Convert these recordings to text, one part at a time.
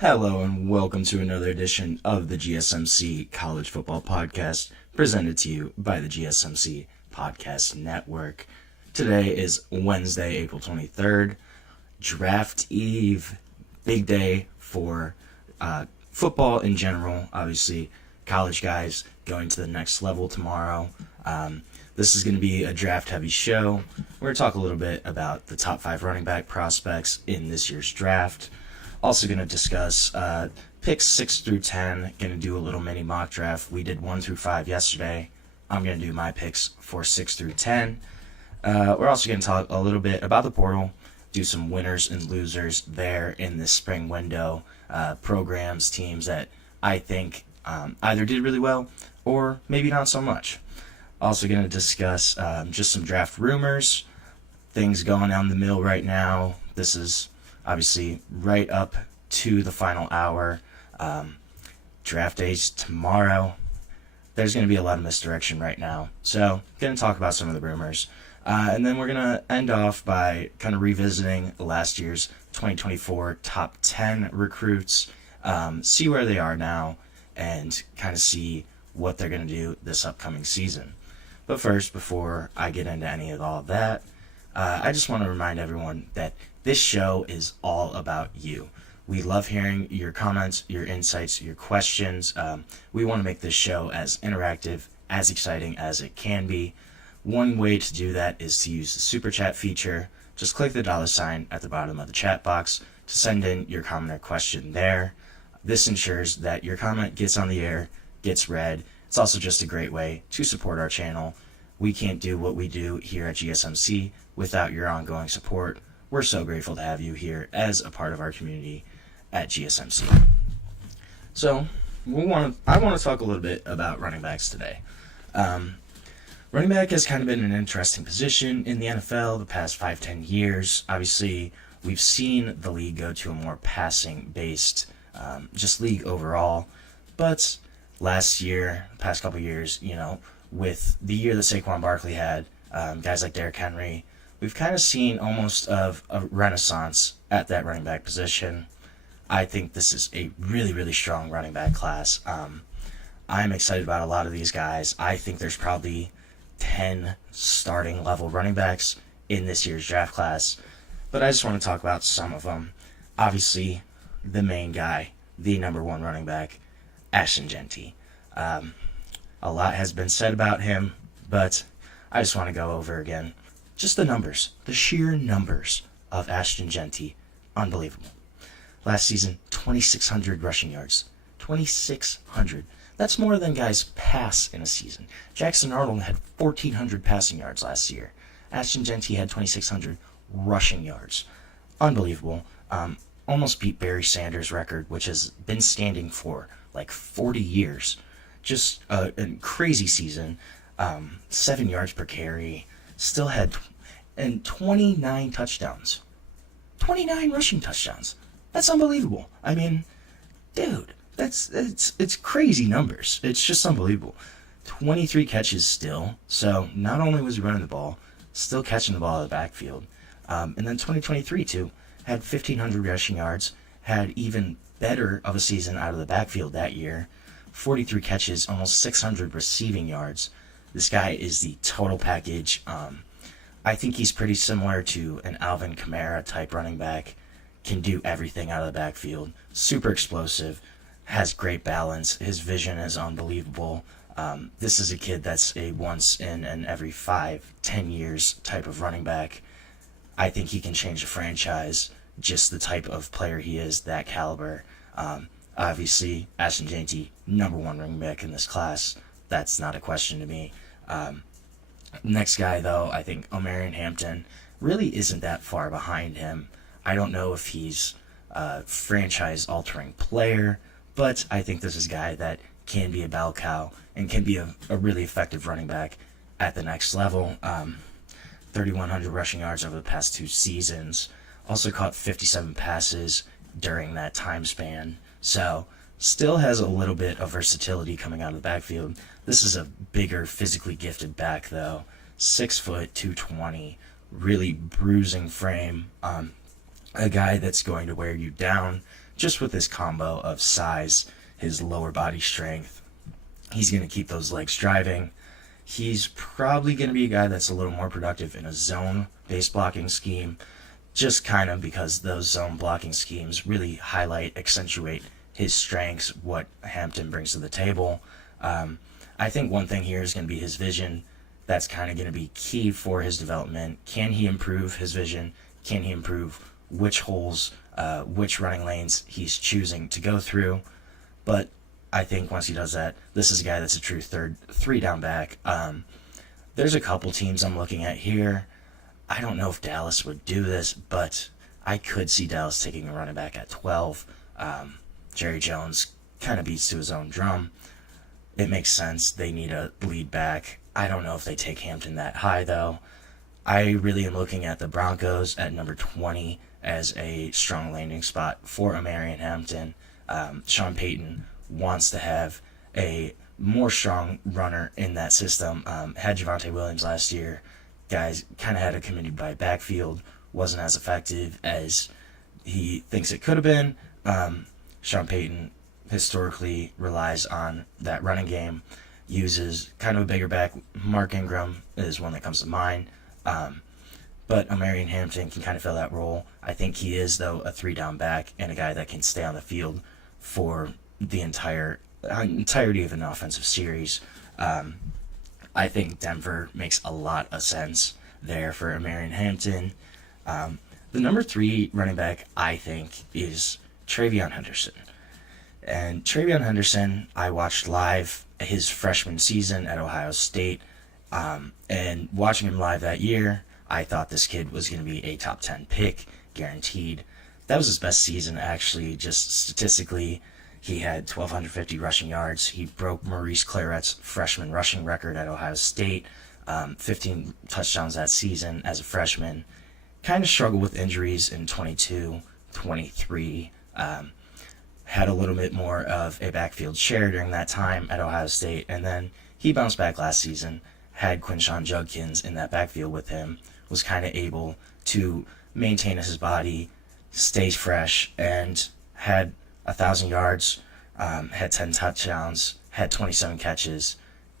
Hello and welcome to another edition of the GSMC College Football Podcast, presented to you by the GSMC Podcast Network. Today is Wednesday, April 23rd, Draft Eve, big day for football in general. Obviously, college guys going to the next level tomorrow. This is going to be a draft-heavy show. We're going to talk a little bit about the top 5 running back prospects in this year's draft. Also going to discuss picks 6 through 10. Going to do a little mini mock draft. We did 1 through 5 yesterday. I'm going to do my picks for 6 through 10. We're also going to talk a little bit about the portal, do some winners and losers there in this spring window, programs, teams that I think either did really well or maybe not so much. Also going to discuss just some draft rumors, things going on the mill right now. This is obviously right up to the final hour. Draft day's tomorrow. There's going to be a lot of misdirection right now. So, going to talk about some of the rumors. And then we're going to end off by kind of revisiting last year's 2024 top 10 recruits, see where they are now, and kind of see what they're going to do this upcoming season. But first, before I get into any of all of that, I just want to remind everyone that this show is all about you. We love hearing your comments, your insights, your questions. We want to make this show as interactive, as exciting as it can be. One way to do that is to use the Super Chat feature. Just click the $ at the bottom of the chat box to send in your comment or question there. This ensures that your comment gets on the air, gets read. It's also just a great way to support our channel. We can't do what we do here at GSMC without your ongoing support. We're so grateful to have you here as a part of our community at GSMC. So, I want to talk a little bit about running backs today. Running back has kind of been an interesting position in the NFL the past 5-10 years. Obviously, we've seen the league go to a more passing-based just league overall. But last year, past couple years, with the year that Saquon Barkley had, guys like Derrick Henry, we've kind of seen almost of a renaissance at that running back position. I think this is a really, really strong running back class. I'm excited about a lot of these guys. I think there's probably 10 starting level running backs in this year's draft class. But I just want to talk about some of them. Obviously, the main guy, the number 1 running back, Ashton Jeanty. A lot has been said about him, but I just want to go over again just the numbers, the sheer numbers of Ashton Jeanty. Unbelievable. Last season, 2,600 rushing yards. 2,600. That's more than guys pass in a season. Jackson Arnold had 1,400 passing yards last year. Ashton Jeanty had 2,600 rushing yards. Unbelievable. Almost beat Barry Sanders' record, which has been standing for like 40 years. Just a crazy season. 7 yards per carry. Still had 29 touchdowns. 29 rushing touchdowns. That's unbelievable. I mean, dude, it's crazy numbers. It's just unbelievable. 23 catches still. So not only was he running the ball, still catching the ball out of the backfield. And then 2023 too, had 1,500 rushing yards. Had even better of a season out of the backfield that year. 43 catches, almost 600 receiving yards. This guy is the total package. I think he's pretty similar to an Alvin Kamara type running back. Can do everything out of the backfield. Super explosive. Has great balance. His vision is unbelievable. This is a kid that's a once in and every 5-10 years type of running back. I think he can change a franchise. Just the type of player he is, that caliber. Obviously, Ashton Jeanty, number 1 running back in this class. That's not a question to me. Next guy, though, I think Omarion Hampton really isn't that far behind him. I don't know if he's a franchise-altering player, but I think this is a guy that can be a bell cow and can be a really effective running back at the next level. 3,100 rushing yards over the past 2 seasons. Also caught 57 passes during that time span. So, still has a little bit of versatility coming out of the backfield. This is a bigger, physically gifted back, though. 6 foot, 220, really bruising frame. A guy that's going to wear you down just with this combo of size, his lower body strength, he's going to keep those legs driving. He's probably going to be a guy that's a little more productive in a zone-based blocking scheme, just kind of because those zone blocking schemes really highlight, accentuate his strengths, what Hampton brings to the table. I think one thing here is going to be his vision. That's kind of going to be key for his development. Can he improve his vision? Can he improve which holes, which running lanes he's choosing to go through? But I think once he does that, this is a guy that's a true three down back. There's a couple teams I'm looking at here. I don't know if Dallas would do this, but I could see Dallas taking a running back at 12. Jerry Jones kind of beats to his own drum. It makes sense. They need a lead back. I don't know if they take Hampton that high, though. I really am looking at the Broncos at number 20 as a strong landing spot for Amarian Hampton. Sean Payton wants to have a more strong runner in that system. Had Javonte Williams last year. Guys kind of had a committee by backfield. Wasn't as effective as he thinks it could have been. Sean Payton historically relies on that running game. Uses kind of a bigger back. Mark Ingram is one that comes to mind. But Amarian Hampton can kind of fill that role. I think he is, though, a three-down back and a guy that can stay on the field for the entirety of an offensive series. I think Denver makes a lot of sense there for Amarian Hampton. The number 3 running back, I think, is Travion Henderson. And Travion Henderson, I watched live his freshman season at Ohio State. And watching him live that year, I thought this kid was going to be a top 10 pick, guaranteed. That was his best season, actually, just statistically. He had 1,250 rushing yards. He broke Maurice Claret's freshman rushing record at Ohio State. 15 touchdowns that season as a freshman. Kind of struggled with injuries in 22, 23. Had a little bit more of a backfield share during that time at Ohio State. And then he bounced back last season. Had Quinshon Judkins in that backfield with him. Was kind of able to maintain his body, stay fresh, and had 1,000 yards, had 10 touchdowns, had 27 catches.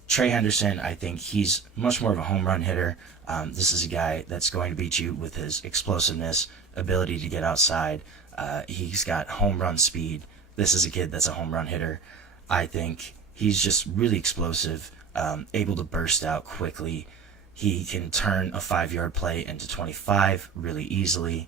Trey Henderson, I think he's much more of a home run hitter. This is a guy that's going to beat you with his explosiveness, ability to get outside. He's got home run speed. This is a kid that's a home run hitter. I think he's just really explosive, able to burst out quickly. He can turn a 5-yard play into 25 really easily.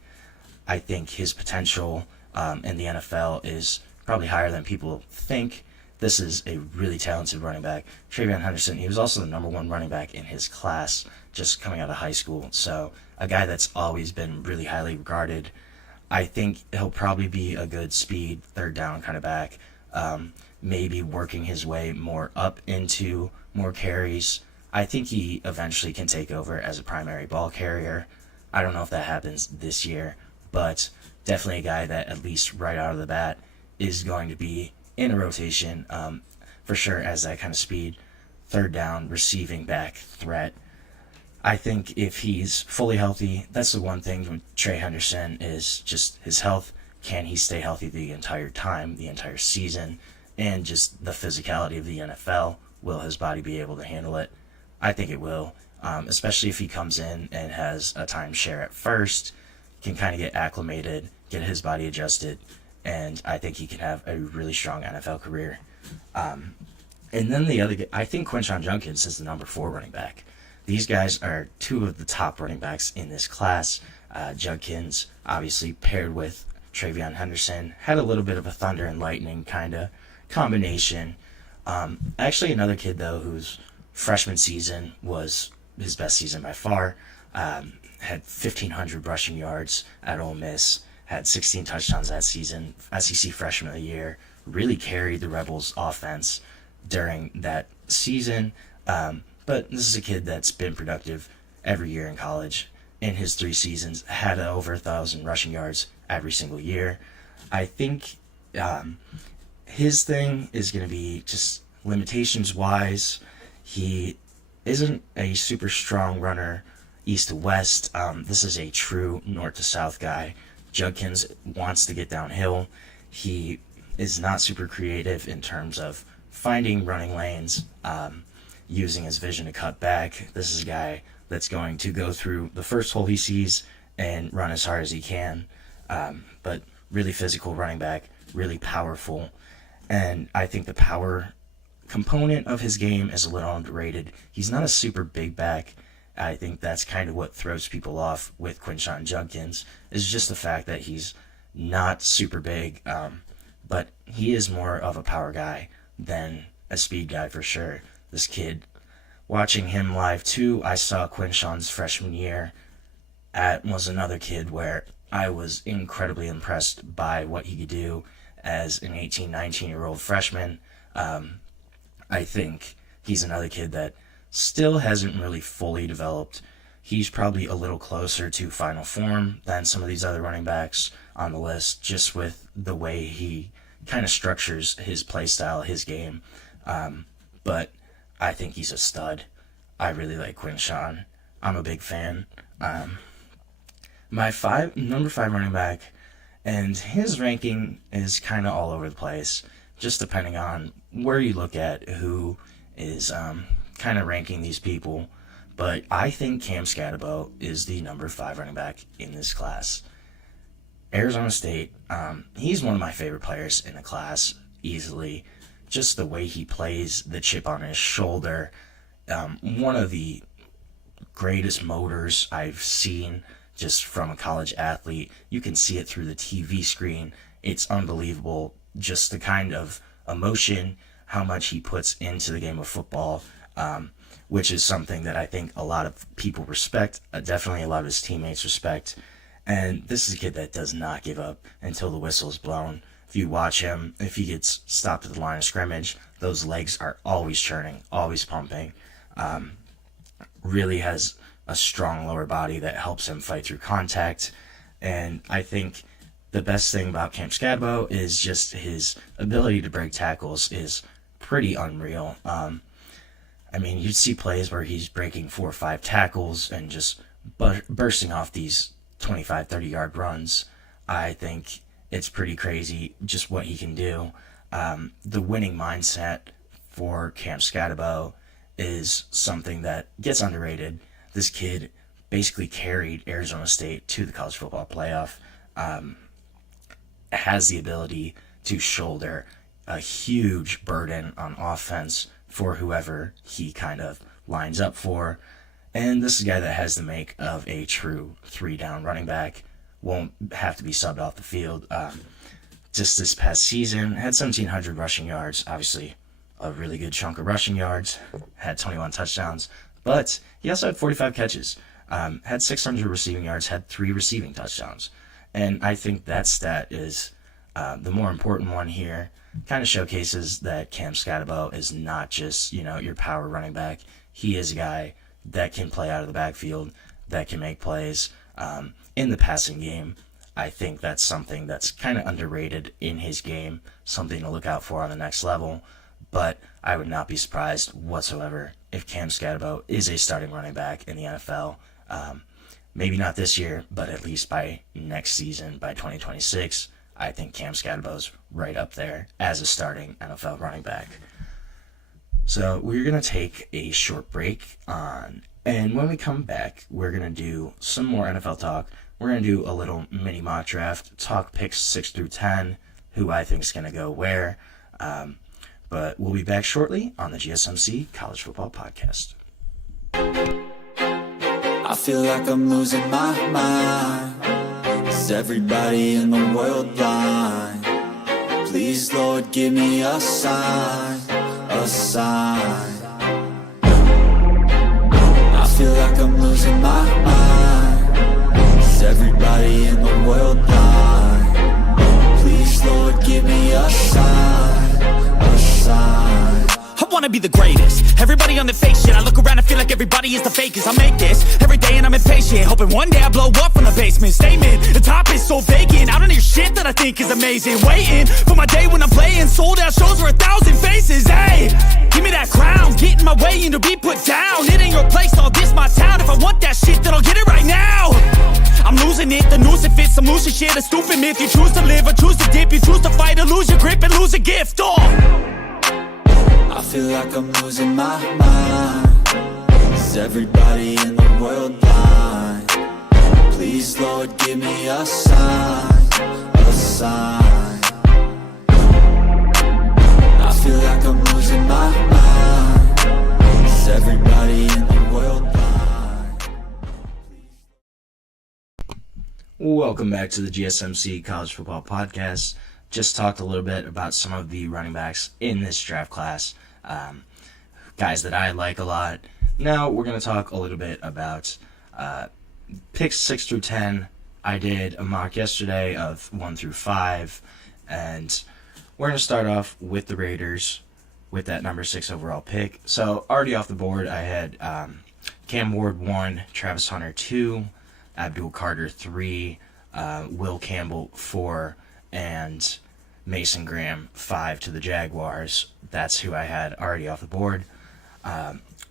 I think his potential in the NFL is probably higher than people think. This is a really talented running back. Travion Henderson, he was also the number 1 running back in his class just coming out of high school. So a guy that's always been really highly regarded. I think he'll probably be a good speed, third down kind of back. Maybe working his way more up into more carries. I think he eventually can take over as a primary ball carrier. I don't know if that happens this year, but definitely a guy that at least right out of the bat is going to be in a rotation for sure as that kind of speed, third down, receiving back threat. I think if he's fully healthy, that's the one thing with Trey Henderson is just his health. Can he stay healthy the entire time, the entire season, and just the physicality of the NFL? Will his body be able to handle it? I think it will, especially if he comes in and has a timeshare at first, can kind of get acclimated, get his body adjusted, and I think he can have a really strong NFL career. And then the other, I think Quinshon Judkins is the number 4 running back. These guys are 2 of the top running backs in this class. Judkins, obviously paired with Travion Henderson, had a little bit of a thunder and lightning kind of combination. Actually, another kid, though, whose freshman season was his best season by far, had 1,500 rushing yards at Ole Miss, had 16 touchdowns that season, SEC Freshman of the Year, really carried the Rebels' offense during that season. But this is a kid that's been productive every year in college. In his 3 seasons, had over 1,000 rushing yards every single year. I think his thing is going to be just limitations-wise. He isn't a super strong runner east to west. This is a true north to south guy. Judkins wants to get downhill. He is not super creative in terms of finding running lanes, using his vision to cut back. This is a guy that's going to go through the first hole he sees and run as hard as he can. But really physical running back, really powerful. And I think the power component of his game is a little underrated. He's not a super big back. I think that's kind of what throws people off with Quinshon Judkins, is just the fact that he's not super big, but he is more of a power guy than a speed guy for sure. This kid, watching him live too, I saw Quinshon's freshman year was another kid where I was incredibly impressed by what he could do as an 18, 19-year-old freshman. I think he's another kid that still hasn't really fully developed. He's probably a little closer to final form than some of these other running backs on the list, just with the way he kind of structures his play style, his game. But I think he's a stud. I really like Quinshon. I'm a big fan. My number 5 running back, and his ranking is kind of all over the place, just depending on where you look at who is kind of ranking these people. But I think Cam Scatterbo is the number 5 running back in this class. Arizona State, he's one of my favorite players in the class, easily. Just the way he plays, the chip on his shoulder, one of the greatest motors I've seen just from a college athlete. You can see it through the TV screen. It's unbelievable, just the kind of emotion, how much he puts into the game of football, which is something that I think a lot of people respect, definitely a lot of his teammates respect. And this is a kid that does not give up until the whistle is blown. If you watch him, if he gets stopped at the line of scrimmage, those legs are always churning, always pumping. Really has a strong lower body that helps him fight through contact. And I think the best thing about Cam Scatterbo is just his ability to break tackles is pretty unreal. I mean, you'd see plays where he's breaking 4 or 5 tackles and just bursting off these 25, 30-yard runs. I think it's pretty crazy just what he can do. The winning mindset for Cam Scatterbo is something that gets underrated. This kid basically carried Arizona State to the college football playoff, has the ability to shoulder a huge burden on offense for whoever he kind of lines up for. And this is a guy that has the make of a true 3-down running back. Won't have to be subbed off the field. Just this past season, had 1,700 rushing yards. Obviously, a really good chunk of rushing yards. Had 21 touchdowns. But he also had 45 catches. Had 600 receiving yards. Had 3 receiving touchdowns. And I think that stat is the more important one here. Kind of showcases that Cam Scatterbo is not just, your power running back. He is a guy that can play out of the backfield, that can make plays. In the passing game, I think that's something that's kind of underrated in his game, something to look out for on the next level. But I would not be surprised whatsoever if Cam Scatterbo is a starting running back in the NFL. Maybe not this year, but at least by next season, by 2026, I think Cam Scatterbo's right up there as a starting NFL running back. So we're going to take a short break and when we come back, we're going to do some more NFL talk. We're going to do a little mini mock draft, talk picks 6 through 10, who I think is going to go where. But we'll be back shortly on the GSMC College Football Podcast. I feel like I'm losing my mind. Is everybody in the world blind? Please, Lord, give me a sign, a sign. I feel like I'm losing my mind. Is everybody in the world blind? Please, Lord, give me a sign, a sign. I wanna be the greatest. Everybody on the fake shit. I look around and feel like everybody is the fakest. I make this every day and I'm impatient, hoping one day I blow up from the basement. Statement, the top is so vacant. I don't hear shit that I think is amazing. Waiting for my day when I'm playing sold out shows for 1,000 faces. Hey, give me that crown, get in my way and to be put down. It ain't your place, all this my town. If I want that shit, then I'll get it right now. I'm losing it, the noose it fits, I'm losing shit, a stupid myth. You choose to live or choose to dip, you choose to fight or lose your grip and lose a gift. I feel like I'm losing my mind. Is everybody in the world blind? Please, Lord, give me a sign, a sign. I feel like I'm losing my mind. Is everybody in the world blind? Welcome back to the GSMC College Football Podcast. Just talked a little bit about some of the running backs in this draft class, guys that I like a lot. Now we're going to talk a little bit about picks 6 through 10. I did a mock yesterday of 1 through 5, and we're going to start off with the Raiders with that number 6 overall pick. So already off the board, I had Cam Ward 1, Travis Hunter 2, Abdul Carter 3, Will Campbell 4, and Mason Graham 5 to the Jaguars. That's who I had already off the board.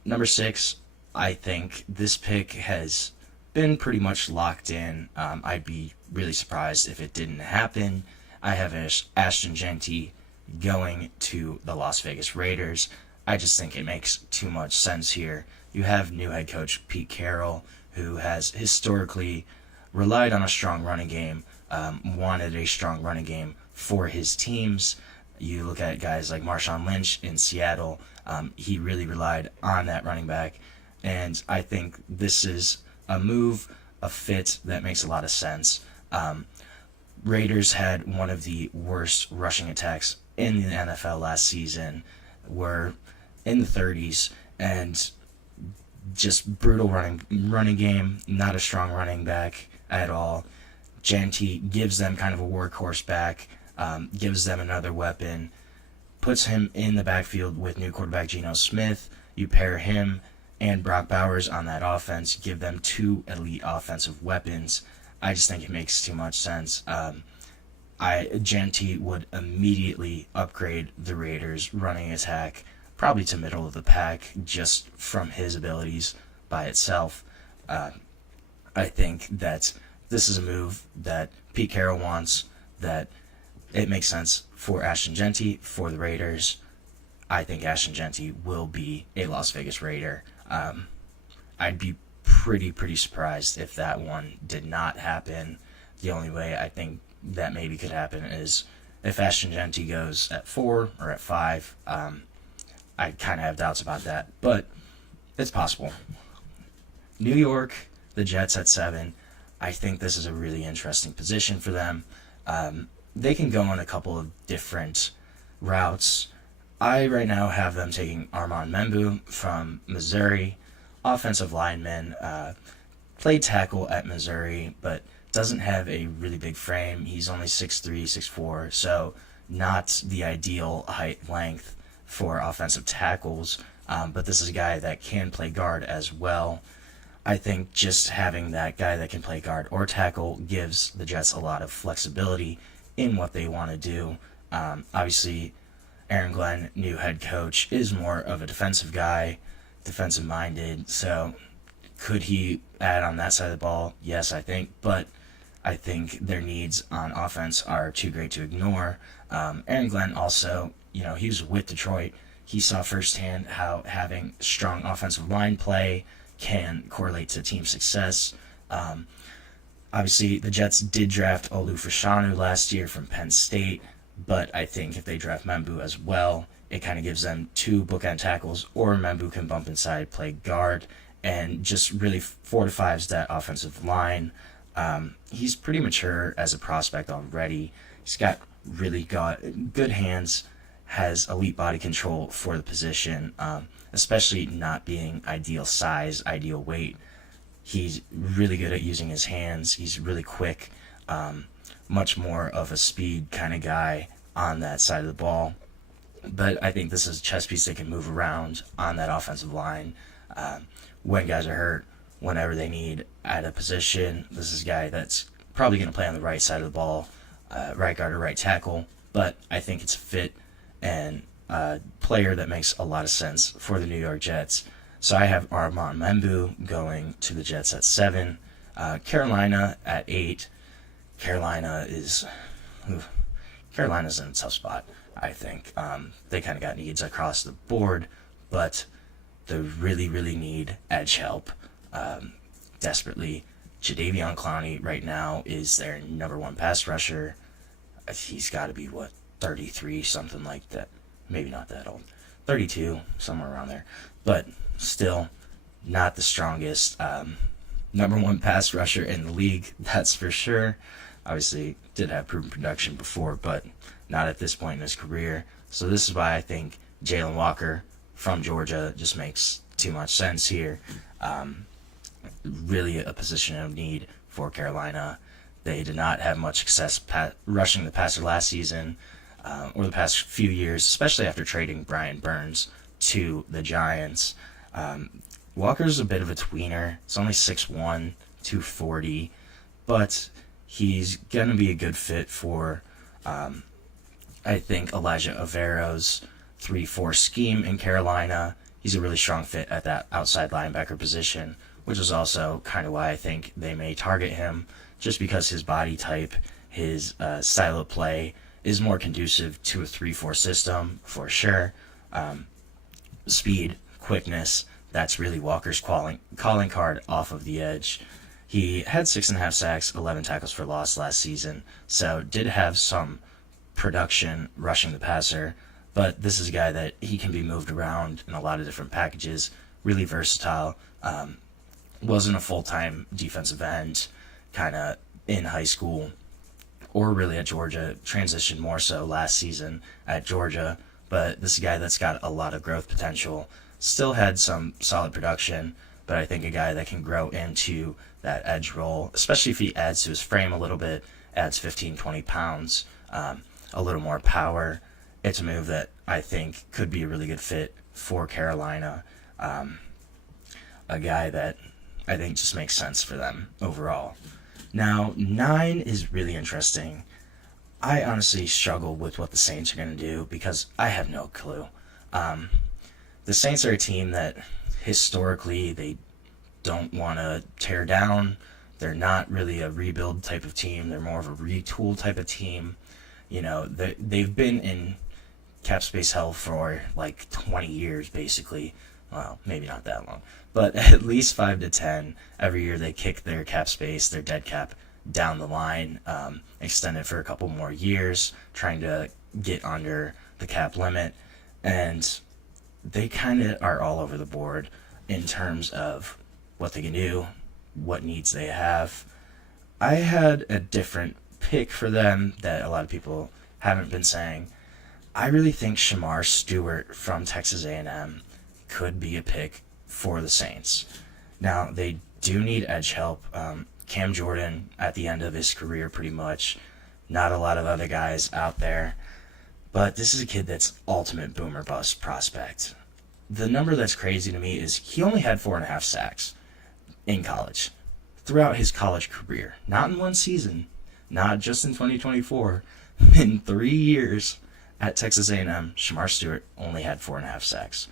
Number 6, I think this pick has been pretty much locked in. I'd be really surprised if it didn't happen. I have Ashton Jeanty going to the Las Vegas Raiders. I just think it makes too much sense here. You have new head coach Pete Carroll, who has historically relied on a strong running game, wanted a strong running game for his teams. You look at guys like Marshawn Lynch in Seattle, he really relied on that running back, and I think this is a move, a fit that makes a lot of sense. Raiders had one of the worst rushing attacks in the NFL last season, were in the 30s, and just brutal running game, not a strong running back at all. Jeanty gives them kind of a workhorse back, gives them another weapon, puts him in the backfield with new quarterback Geno Smith. You pair him and Brock Bowers on that offense, give them 2 elite offensive weapons. I just think it makes too much sense. Jeanty would immediately upgrade the Raiders' running attack, probably to middle of the pack, just from his abilities by itself. I think that this is a move that Pete Carroll wants, that it makes sense for Ashton Jeanty, for the Raiders. I think Ashton Jeanty will be a Las Vegas Raider. I'd be pretty surprised if that one did not happen. The only way I think that maybe could happen is if Ashton Jeanty goes at 4 or at 5. I kind of have doubts about that, but it's possible. New York, the Jets at 7. I think this is a really interesting position for them. They can go on a couple of different routes. I right now have them taking Armand Membu from Missouri, offensive lineman, played tackle at Missouri, but doesn't have a really big frame. He's only 6'3", 6'4", so not the ideal height length for offensive tackles, but this is a guy that can play guard as well. I think just having that guy that can play guard or tackle gives the Jets a lot of flexibility in what they want to do. Obviously, Aaron Glenn, new head coach, is more of a defensive guy, defensive-minded, so could he add on that side of the ball? Yes, I think, but I think their needs on offense are too great to ignore. Aaron Glenn also, he was with Detroit. He saw firsthand how having strong offensive line play can correlate to team success. Obviously, the Jets did draft Olu Fashanu last year from Penn State, but I think if they draft Membu as well, it kind of gives them 2 bookend tackles, or Membu can bump inside, play guard, and just really fortifies that offensive line. He's pretty mature as a prospect already. He's got really good hands, has elite body control for the position, especially not being ideal size, ideal weight. He's really good at using his hands. He's really quick, much more of a speed kind of guy on that side of the ball. But I think this is a chess piece that can move around on that offensive line when guys are hurt, whenever they need at a position. This is a guy that's probably going to play on the right side of the ball, right guard or right tackle. But I think it's a fit and a player that makes a lot of sense for the New York Jets. So I have Armand Membu going to the Jets at 7. Carolina at 8. Carolina's in a tough spot, I think. They kind of got needs across the board, but they really, really need edge help desperately. Jadeveon Clowney right now is their number one pass rusher. He's got to be, 33, something like that. Maybe not that old. 32, somewhere around there. But still, not the strongest number one pass rusher in the league, that's for sure. Obviously, did have proven production before, but not at this point in his career. So this is why I think Jalen Walker from Georgia just makes too much sense here. Really a position of need for Carolina. They did not have much success rushing the passer last season or the past few years, especially after trading Brian Burns to the Giants. Walker's a bit of a tweener. It's only 6'1", 240, but he's going to be a good fit for, I think, Elijah Avero's 3-4 scheme in Carolina. He's a really strong fit at that outside linebacker position, which is also kind of why I think they may target him, just because his body type, his style of play is more conducive to a 3-4 system, for sure. Speed, quickness, that's really Walker's calling card off of the edge. He had 6.5 sacks, 11 tackles for loss last season, so did have some production rushing the passer, but this is a guy that he can be moved around in a lot of different packages, really versatile. Wasn't a full-time defensive end kind of in high school or really at Georgia, transitioned more so last season at Georgia, but this is a guy that's got a lot of growth potential. Still had some solid production, but I think a guy that can grow into that edge role, especially if he adds to his frame a little bit, adds 15, 20 pounds, a little more power. It's a move that I think could be a really good fit for Carolina. A guy that I think just makes sense for them overall. Now, 9 is really interesting. I honestly struggle with what the Saints are going to do because I have no clue. The Saints are a team that historically they don't want to tear down. They're not really a rebuild type of team. They're more of a retool type of team. You know, they've been in cap space hell for like 20 years, basically. Well, maybe not that long, but at least 5 to 10 every year. They kick their cap space, their dead cap, down the line, extend it for a couple more years, trying to get under the cap limit, and they kind of are all over the board in terms of what they can do, what needs they have. I had a different pick for them that a lot of people haven't been saying. I really think Shamar Stewart from Texas A&M could be a pick for the Saints. Now, they do need edge help. Cam Jordan, at the end of his career, pretty much. Not a lot of other guys out there. But this is a kid that's ultimate boomer bust prospect. The number that's crazy to me is he only had 4.5 sacks in college. Throughout his college career. Not in one season. Not just in 2024. In 3 years at Texas A&M, Shamar Stewart only had 4.5 sacks.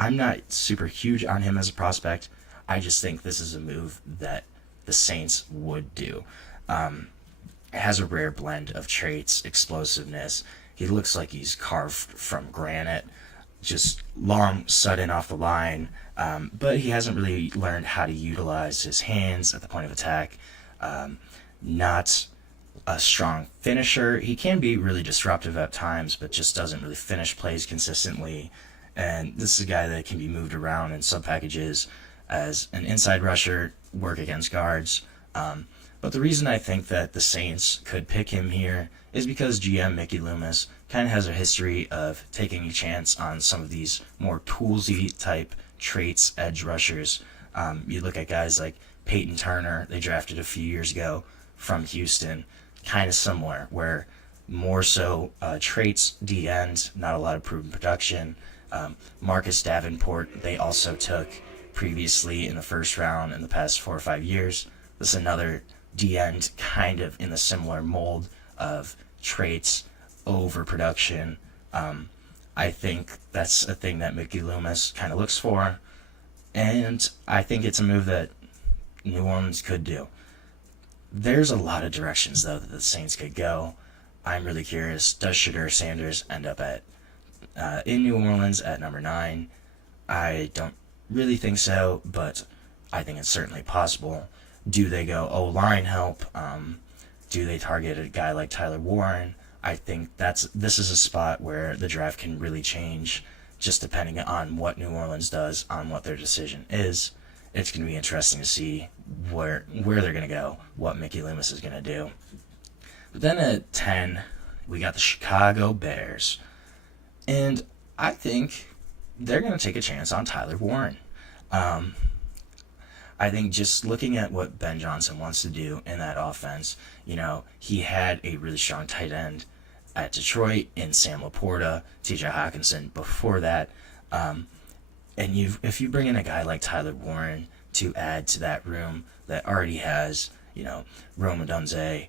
I'm not super huge on him as a prospect. I just think this is a move that the Saints would do. Has a rare blend of traits, explosiveness. He looks like he's carved from granite. Just long, sudden off the line. But he hasn't really learned how to utilize his hands at the point of attack. Not a strong finisher. He can be really disruptive at times, but just doesn't really finish plays consistently. And this is a guy that can be moved around in sub packages as an inside rusher, work against guards. But the reason I think that the Saints could pick him here is because GM Mickey Loomis kind of has a history of taking a chance on some of these more toolsy type traits, edge rushers. You look at guys like Peyton Turner, they drafted a few years ago from Houston, kind of similar, where more so traits, D-end, not a lot of proven production. Marcus Davenport, they also took previously in the first round in the past 4 or 5 years. This is another D-end kind of in the similar mold of traits, overproduction. I think that's a thing that Mickey Loomis kind of looks for. And I think it's a move that New Orleans could do. There's a lot of directions, though, that the Saints could go. I'm really curious. Does Shadur Sanders end up in New Orleans at number 9? I don't really think so, but I think it's certainly possible. Do they go O-line help? Do they target a guy like Tyler Warren? I think this is a spot where the draft can really change, just depending on what New Orleans does, on what their decision is. It's going to be interesting to see where they're going to go, what Mickey Loomis is going to do. But then at 10, we got the Chicago Bears. And I think they're going to take a chance on Tyler Warren. I think just looking at what Ben Johnson wants to do in that offense, he had a really strong tight end at Detroit in Sam Laporta, TJ Hawkinson before that. And if you bring in a guy like Tyler Warren to add to that room that already has, Rome Odunze,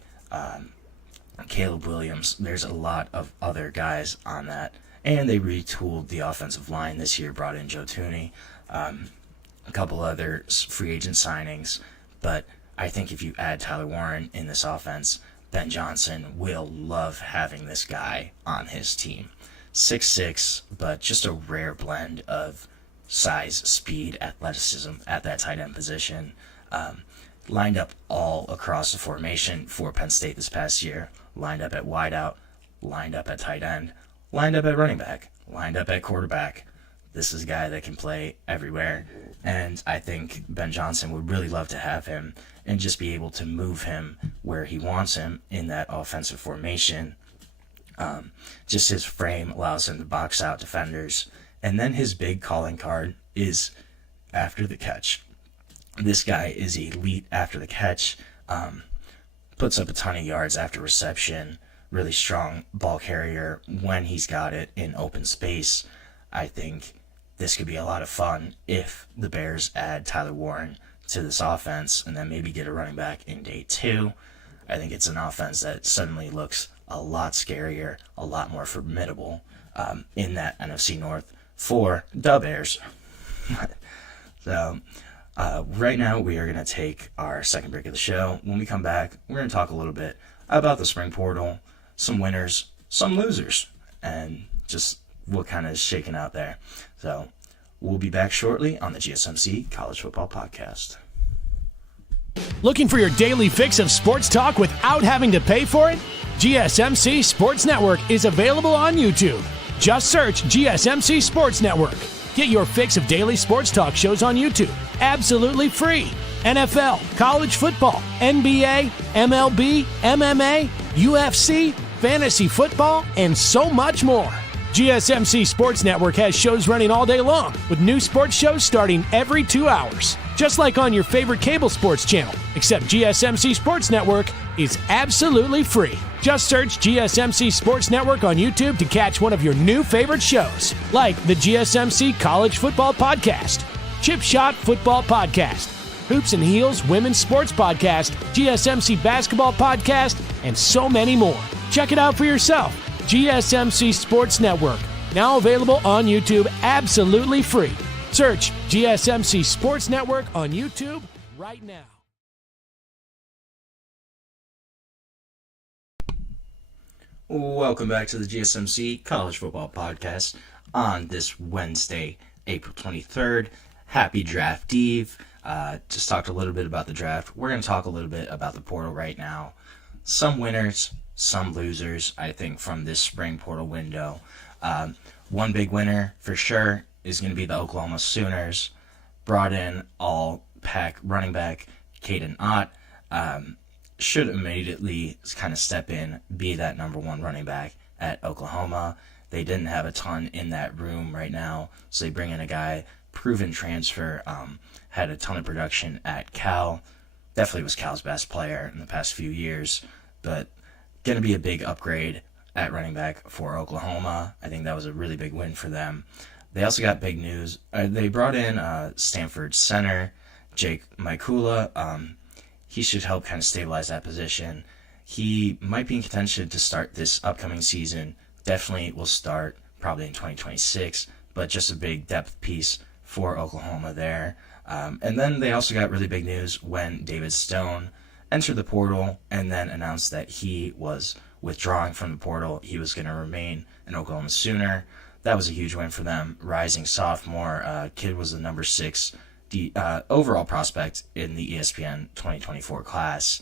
Caleb Williams, there's a lot of other guys on that. And they retooled the offensive line this year, brought in Joe Thuney, a couple other free agent signings. But I think if you add Tyler Warren in this offense, Ben Johnson will love having this guy on his team. 6'6", but just a rare blend of size, speed, athleticism at that tight end position. Lined up all across the formation for Penn State this past year. Lined up at wideout, lined up at tight end, lined up at running back, lined up at quarterback. This is a guy that can play everywhere, and I think Ben Johnson would really love to have him and just be able to move him where he wants him in that offensive formation. Just his frame allows him to box out defenders, and then his big calling card is after the catch. This guy is elite after the catch, puts up a ton of yards after reception, really strong ball carrier when he's got it in open space. I think this could be a lot of fun if the Bears add Tyler Warren to this offense and then maybe get a running back in day 2. I think it's an offense that suddenly looks a lot scarier, a lot more formidable in that NFC North for the Bears. So right now we are going to take our second break of the show. When we come back, we're going to talk a little bit about the spring portal, some winners, some losers, and just what kind of is shaking out there. So we'll be back shortly on the GSMC College Football Podcast. Looking for your daily fix of sports talk without having to pay for it? GSMC Sports Network is available on YouTube. Just search GSMC Sports Network. Get your fix of daily sports talk shows on YouTube, absolutely free. NFL, college football, NBA, MLB, MMA, UFC, fantasy football, and so much more. GSMC Sports Network has shows running all day long, with new sports shows starting every 2 hours. Just like on your favorite cable sports channel, except GSMC Sports Network is absolutely free. Just search GSMC Sports Network on YouTube to catch one of your new favorite shows, like the GSMC College Football Podcast, Chip Shot Football Podcast, Hoops and Heels Women's Sports Podcast, GSMC Basketball Podcast, and so many more. Check it out for yourself. GSMC Sports Network, now available on YouTube absolutely free. Search GSMC Sports Network on YouTube right now. Welcome back to the GSMC College Football Podcast on this Wednesday, April 23rd. Happy Draft Eve. Just talked a little bit about the draft. We're going to talk a little bit about the portal right now. Some winners, some losers, I think, from this spring portal window. One big winner, for sure, is going to be the Oklahoma Sooners. Brought in all-pack running back Caden Ott. Should immediately kind of step in, be that number 1 running back at Oklahoma. They didn't have a ton in that room right now, so they bring in a guy, proven transfer, had a ton of production at Cal. Definitely was Cal's best player in the past few years, but going to be a big upgrade at running back for Oklahoma. I think that was a really big win for them. They also got big news. They brought in Stanford center, Jake Mikula. He should help kind of stabilize that position. He might be in contention to start this upcoming season. Definitely will start probably in 2026, but just a big depth piece for Oklahoma there. And then they also got really big news when David Stone entered the portal and then announced that he was withdrawing from the portal. He was going to remain an Oklahoma Sooner. That was a huge win for them. Rising sophomore, kid was the number 6 overall prospect in the ESPN 2024 class.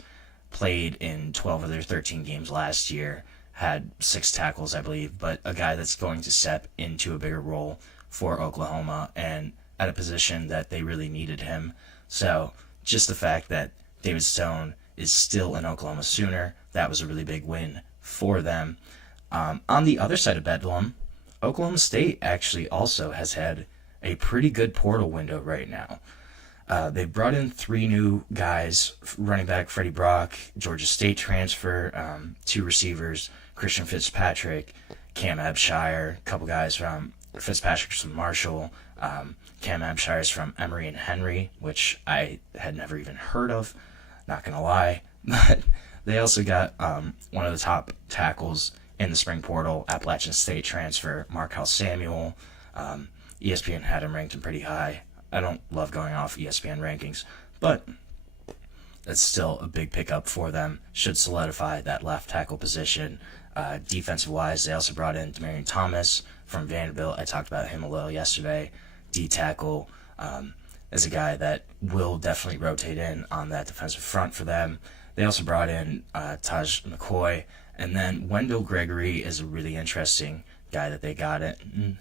Played in 12 of their 13 games last year. Had 6 tackles, I believe, but a guy that's going to step into a bigger role for Oklahoma and at a position that they really needed him. So just the fact that David Stone is still an Oklahoma Sooner, that was a really big win for them. On the other side of Bedlam, Oklahoma State actually also has had a pretty good portal window right now. They brought in 3 new guys, running back Freddie Brock, Georgia State transfer, 2 receivers, Christian Fitzpatrick, Cam Abshire, a couple guys from Fitzpatrick's from Marshall, Cam Abshire's from Emory and Henry, which I had never even heard of, not going to lie. But they also got one of the top tackles in the spring portal, Appalachian State transfer, Markel Samuel. ESPN had him ranked him pretty high. I don't love going off ESPN rankings, but that's still a big pickup for them. Should solidify that left tackle position. Defensive-wise, they also brought in Demarion Thomas from Vanderbilt. I talked about him a little yesterday. D-tackle is a guy that will definitely rotate in on that defensive front for them. They also brought in Taj McCoy. And then Wendell Gregory is a really interesting guy that they got in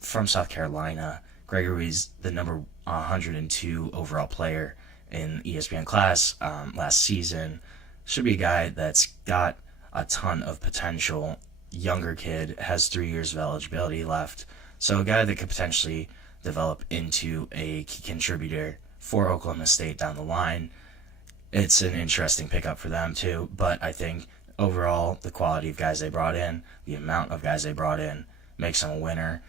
from South Carolina. Gregory's the number 102 overall player in ESPN class last season. Should be a guy that's got a ton of potential. Younger kid, has 3 years of eligibility left. So a guy that could potentially develop into a key contributor for Oklahoma State down the line. It's an interesting pickup for them too, but I think overall the quality of guys they brought in, the amount of guys they brought in, makes them a winner.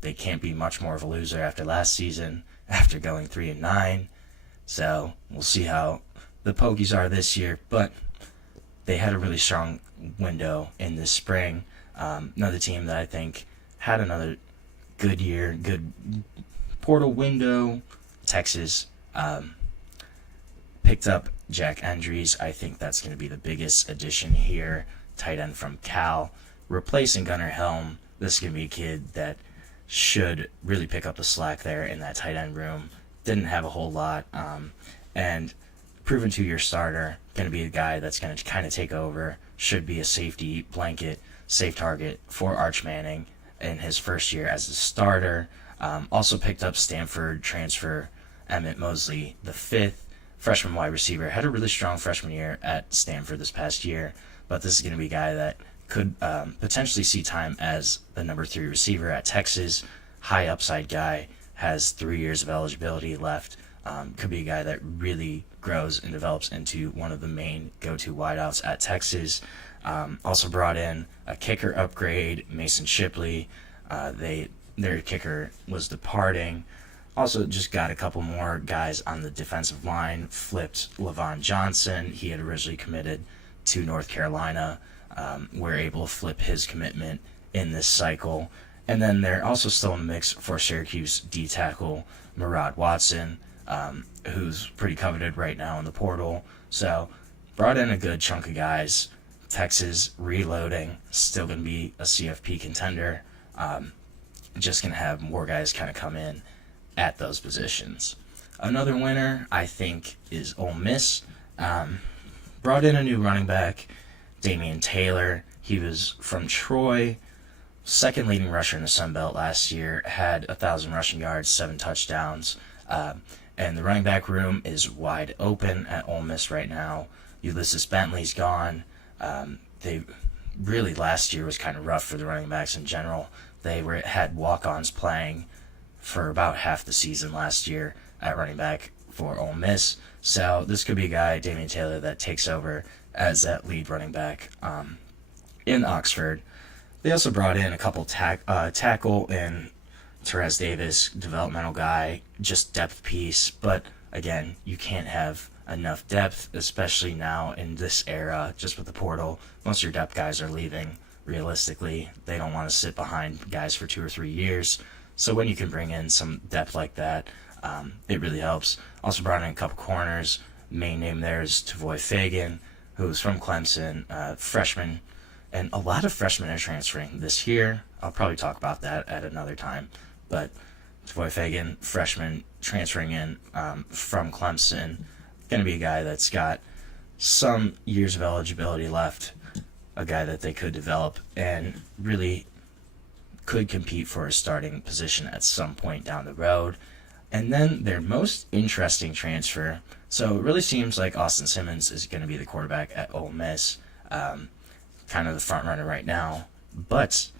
They can't be much more of a loser after last season, after going 3-9. So we'll see how the Pokies are this year, but they had a really strong window in this spring. Another team that I think had another good year, good portal window, Texas. Picked up Jack Endries. I think that's going to be the biggest addition here. Tight end from Cal. Replacing Gunnar Helm. This is going to be a kid that should really pick up the slack there in that tight end room. Didn't have a whole lot. And proven 2-year starter. Going to be a guy that's going to kind of take over. Should be a safety blanket, safe target for Arch Manning in his first year as a starter. Also picked up Stanford transfer Emmett Mosley, the 5th. Freshman wide receiver. Had a really strong freshman year at Stanford this past year, but this is going to be a guy that could potentially see time as the number 3 receiver at Texas. High upside guy, has 3 years of eligibility left. Could be a guy that really grows and develops into one of the main go-to wideouts at Texas. Also brought in a kicker upgrade, Mason Shipley. Their kicker was departing. Also just got a couple more guys on the defensive line. Flipped Levon Johnson. He had originally committed to North Carolina. We're able to flip his commitment in this cycle. And then they're also still in the mix for Syracuse D-tackle Murad Watson, who's pretty coveted right now in the portal. So brought in a good chunk of guys. Texas reloading. Still going to be a CFP contender. Just going to have more guys kind of come in at those positions. Another winner, I think, is Ole Miss. Brought in a new running back, Damian Taylor. He was from Troy, second leading rusher in the Sun Belt last year, had 1,000 rushing yards, 7 touchdowns. And the running back room is wide open at Ole Miss right now. Ulysses Bentley's gone. They really, last year was kind of rough for the running backs in general. They had walk-ons playing for about half the season last year at running back for Ole Miss. So this could be a guy, Damian Taylor, that takes over as that lead running back in Oxford. They also brought in a couple tackle and Therese Davis, developmental guy, just depth piece. But again, you can't have enough depth, especially now in this era, just with the portal. Most of your depth guys are leaving. Realistically, they don't want to sit behind guys for 2 or 3 years. So when you can bring in some depth like that, It really helps. Also brought in a couple corners. Main name there is Tavoy Fagan, who's from Clemson, freshman. And a lot of freshmen are transferring this year. I'll probably talk about that at another time. But Tavoy Fagan, freshman, transferring in from Clemson. Going to be a guy that's got some years of eligibility left. A guy that they could develop and really could compete for a starting position at some point down the road. And then their most interesting transfer. So it really seems like Austin Simmons is going to be the quarterback at Ole Miss. Kind of the front runner right now. But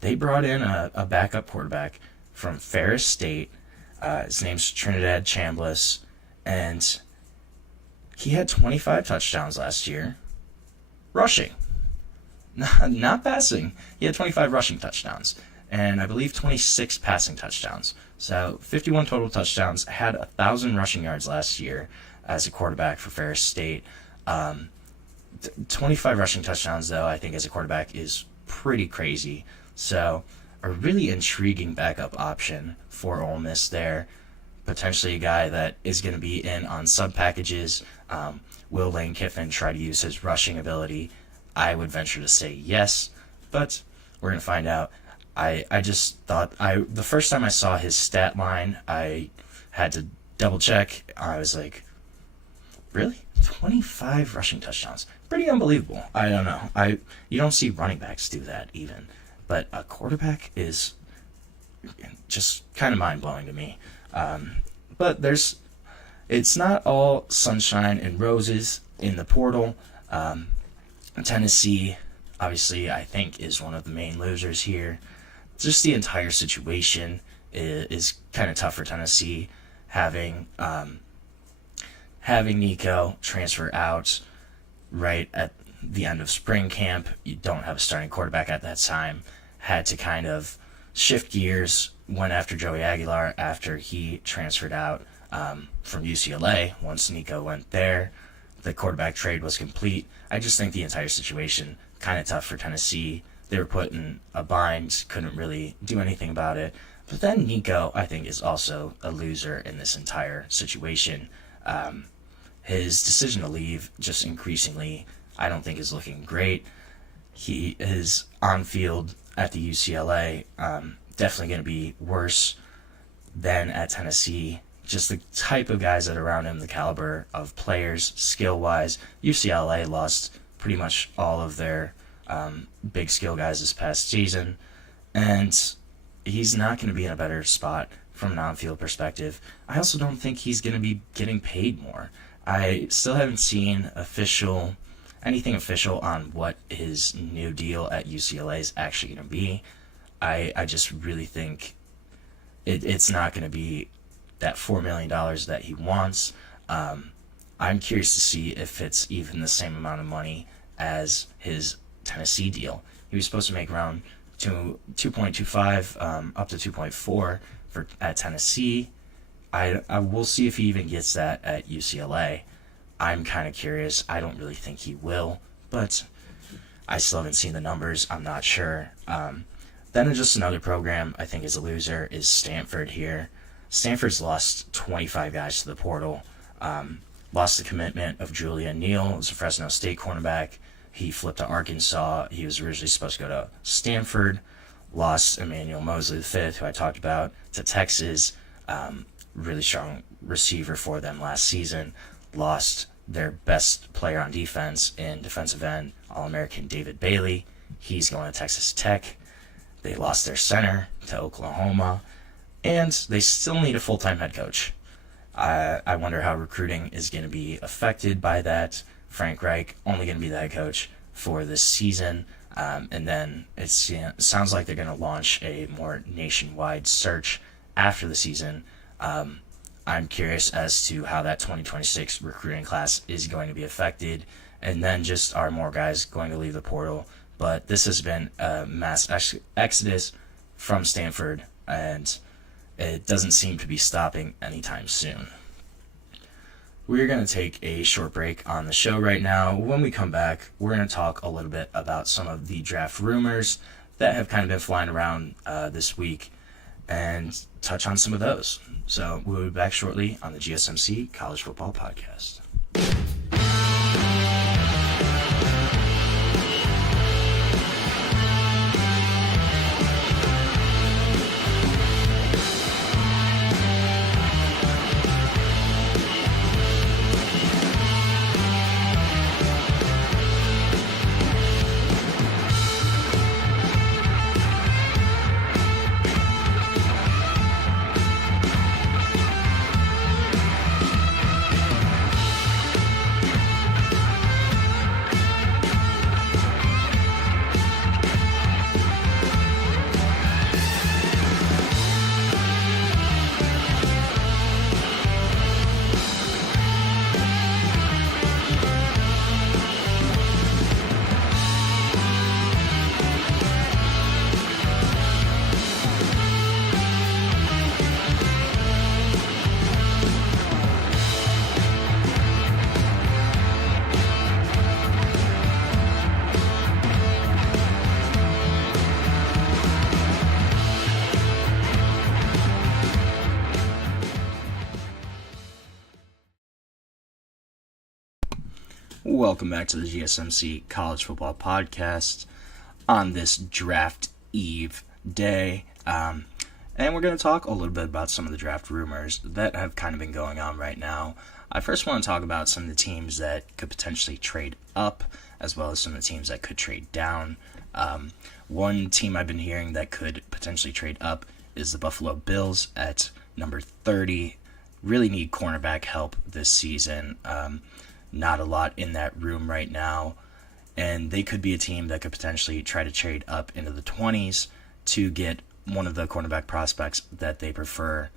they brought in a backup quarterback from Ferris State. His name's Trinidad Chambliss. And he had 25 touchdowns last year. Rushing. Not passing. He had 25 rushing touchdowns. And I believe 26 passing touchdowns. So 51 total touchdowns. Had 1,000 rushing yards last year as a quarterback for Ferris State. 25 rushing touchdowns, though, I think as a quarterback is pretty crazy. So a really intriguing backup option for Ole Miss there. Potentially a guy that is going to be in on sub packages. Will Lane Kiffin try to use his rushing ability? I would venture to say yes, but we're going to find out. I just thought, the first time I saw his stat line, I had to double check. I was like, really? 25 rushing touchdowns. Pretty unbelievable. I don't know. You don't see running backs do that even. But a quarterback is just kind of mind-blowing to me. But it's not all sunshine and roses in the portal. Tennessee, obviously, I think is one of the main losers here. Just the entire situation is kind of tough for Tennessee, having Nico transfer out right at the end of spring camp. You don't have a starting quarterback at that time. Had to kind of shift gears, went after Joey Aguilar after he transferred out from UCLA. Once Nico went there, the quarterback trade was complete. I just think the entire situation kind of tough for Tennessee. They were put in a bind, couldn't really do anything about it. But then Nico, I think, is also a loser in this entire situation. His decision to leave just increasingly, I don't think, is looking great. He is on field at the UCLA, definitely going to be worse than at Tennessee. Just the type of guys that are around him, the caliber of players, skill-wise. UCLA lost pretty much all of their big skill guys this past season, and he's not going to be in a better spot from an on-field perspective. I also don't think he's going to be getting paid more. I still haven't seen anything official on what his new deal at UCLA is actually going to be. I just really think it's not going to be that $4 million that he wants. I'm curious to see if it's even the same amount of money as his Tennessee deal. He was supposed to make around 2.25 up to 2.4 at Tennessee. I will see if he even gets that at UCLA. I'm kind of curious. I don't really think he will, but I still haven't seen the numbers. I'm not sure. Then just another program I think is a loser is Stanford here. Stanford's lost 25 guys to the portal. Lost the commitment of Julian Neal, who's a Fresno State cornerback. He flipped to Arkansas. He was originally supposed to go to Stanford. Lost Emmanuel Mosley V, who I talked about, to Texas. Really strong receiver for them last season. Lost their best player on defense in defensive end, All-American David Bailey. He's going to Texas Tech. They lost their center to Oklahoma. And they still need a full-time head coach. I wonder how recruiting is going to be affected by that. Frank Reich only going to be the head coach for this season. And then it sounds like they're going to launch a more nationwide search after the season. I'm curious as to how that 2026 recruiting class is going to be affected. And then just are more guys going to leave the portal. But this has been a mass exodus from Stanford, and it doesn't seem to be stopping anytime soon. We're going to take a short break on the show right now. When we come back, we're going to talk a little bit about some of the draft rumors that have kind of been flying around this week. and touch on some of those. So we'll be back shortly on the GSMC College Football Podcast. Welcome back to the GSMC College Football Podcast on this draft eve day. And we're going to talk a little bit about some of the draft rumors that have kind of been going on right now. I first want to talk about some of the teams that could potentially trade up, as well as some of the teams that could trade down. One team I've been hearing that could potentially trade up is the Buffalo Bills at number 30. Really need cornerback help this season. Not a lot in that room right now, and they could be a team that could potentially try to trade up into the 20s to get one of the cornerback prospects that they prefer,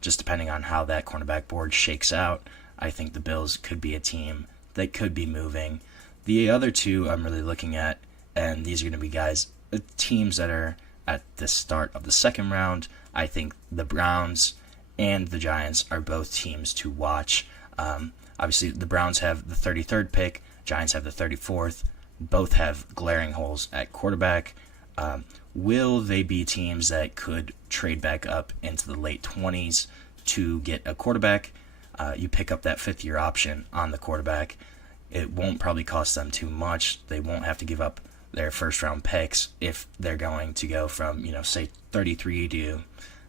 just depending on how that cornerback board shakes out. I think the Bills could be a team that could be moving. The other two I'm really looking at, and these are going to be teams that are at the start of the second round. I think the Browns and the Giants are both teams to watch. Obviously, the Browns have the 33rd pick, Giants have the 34th. Both have glaring holes at quarterback. Will they be teams that could trade back up into the late 20s to get a quarterback? You pick up that fifth-year option on the quarterback. It won't probably cost them too much. They won't have to give up their first-round picks if they're going to go from, say 33 to,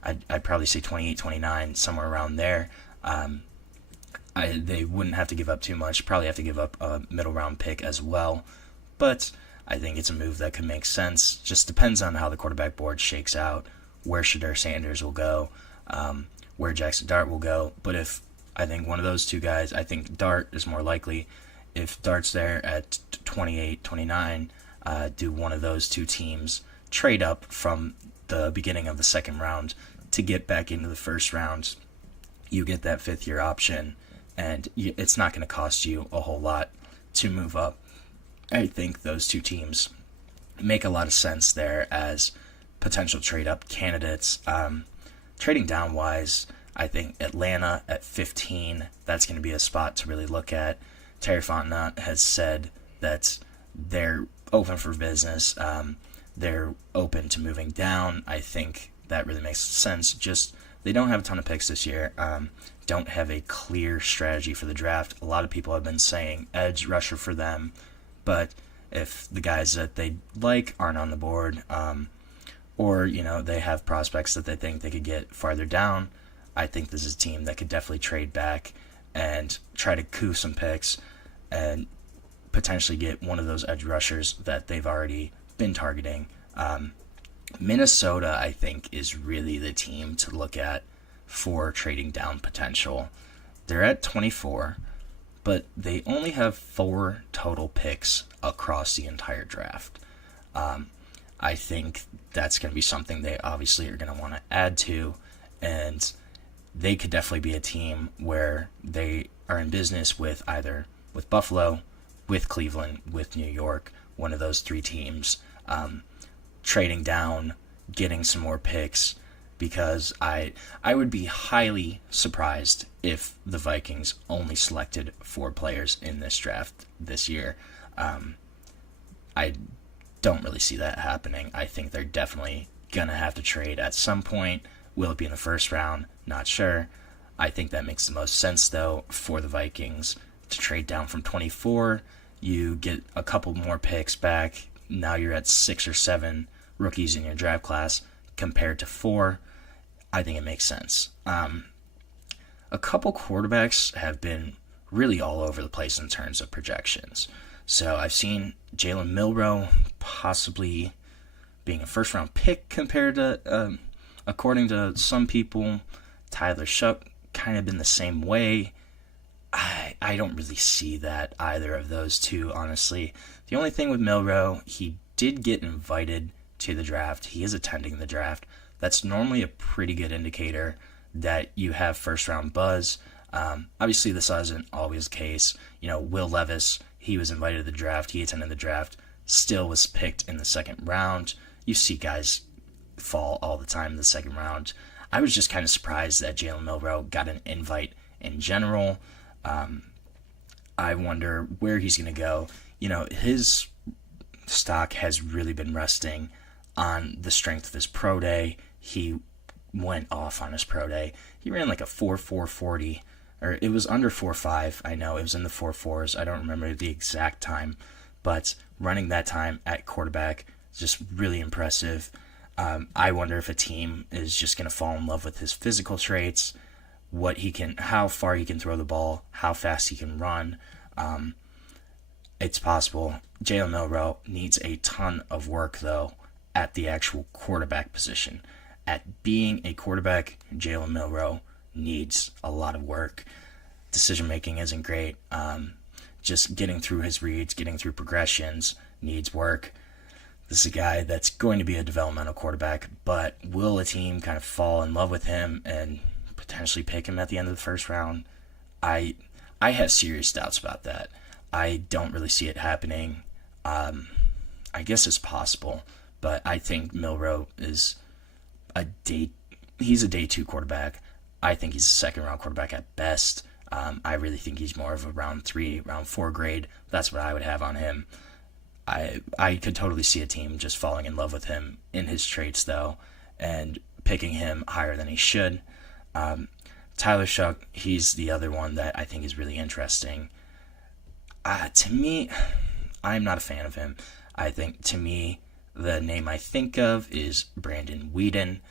I'd probably say 28, 29, somewhere around there. They wouldn't have to give up too much, probably have to give up a middle round pick as well, but I think it's a move that could make sense. Just depends on how the quarterback board shakes out, where Shedeur Sanders will go, where Jackson Dart will go. But if I think one of those two guys, I think Dart is more likely. If Dart's there at 28, 29, do one of those two teams trade up from the beginning of the second round to get back into the first round. You get that fifth-year option, and it's not going to cost you a whole lot to move up. I think those two teams make a lot of sense there as potential trade-up candidates. Trading down-wise, I think Atlanta at 15, that's going to be a spot to really look at. Terry Fontenot has said that they're open for business. They're open to moving down. I think that really makes sense. Just they don't have a ton of picks this year. Don't have a clear strategy for the draft. A lot of people have been saying edge rusher for them, but if the guys that they like aren't on the board, or they have prospects that they think they could get farther down, I think this is a team that could definitely trade back and try to coup some picks and potentially get one of those edge rushers that they've already been targeting. Minnesota, I think, is really the team to look at for trading down potential. They're at 24, but they only have 4 total picks across the entire draft. I think that's going to be something they obviously are going to want to add to, and they could definitely be a team where they are in business with either with Buffalo, with Cleveland, with New York, one of those 3 teams, trading down, getting some more picks, because I would be highly surprised if the Vikings only selected 4 players in this draft this year. I don't really see that happening. I think they're definitely gonna have to trade at some point. Will it be in the first round? Not sure. I think that makes the most sense, though, for the Vikings to trade down from 24. You get a couple more picks back. Now you're at 6 or 7 rookies in your draft class compared to 4. I think it makes sense. A couple quarterbacks have been really all over the place in terms of projections. So I've seen Jalen Milroe possibly being a first-round pick compared to, according to some people. Tyler Shuck kind of been the same way. I don't really see that either of those two, honestly. The only thing with Milroe, he did get invited to the draft. He is attending the draft. That's normally a pretty good indicator that you have first-round buzz. Obviously, this isn't always the case. Will Levis, he was invited to the draft. He attended the draft. Still was picked in the second round. You see guys fall all the time in the second round. I was just kind of surprised that Jalen Milroe got an invite in general. I wonder where he's going to go. His stock has really been resting on the strength of his pro day. He went off on his pro day. He ran like a 4.440, or it was under 4.5. I know it was in the 4.4s. I don't remember the exact time, but running that time at quarterback is just really impressive. I wonder if a team is just going to fall in love with his physical traits, how far he can throw the ball, how fast he can run. It's possible. Jalen Milroe needs a ton of work, though, at the actual quarterback position. At being a quarterback, Jalen Milroe needs a lot of work. Decision-making isn't great. Just getting through his reads, getting through progressions needs work. This is a guy that's going to be a developmental quarterback, but will a team kind of fall in love with him and potentially pick him at the end of the first round? I have serious doubts about that. I don't really see it happening. I guess it's possible, but I think Milroe is he's a day 2 quarterback. I think he's a second round quarterback at best. I really think he's more of a round 3, round 4 grade. That's what I would have on him. I could totally see a team just falling in love with him in his traits, though, and picking him higher than he should. Tyler Shuck, he's the other one that I think is really interesting. To me, I'm not a fan of him. I think, to me, the name I think of is Brandon Whedon.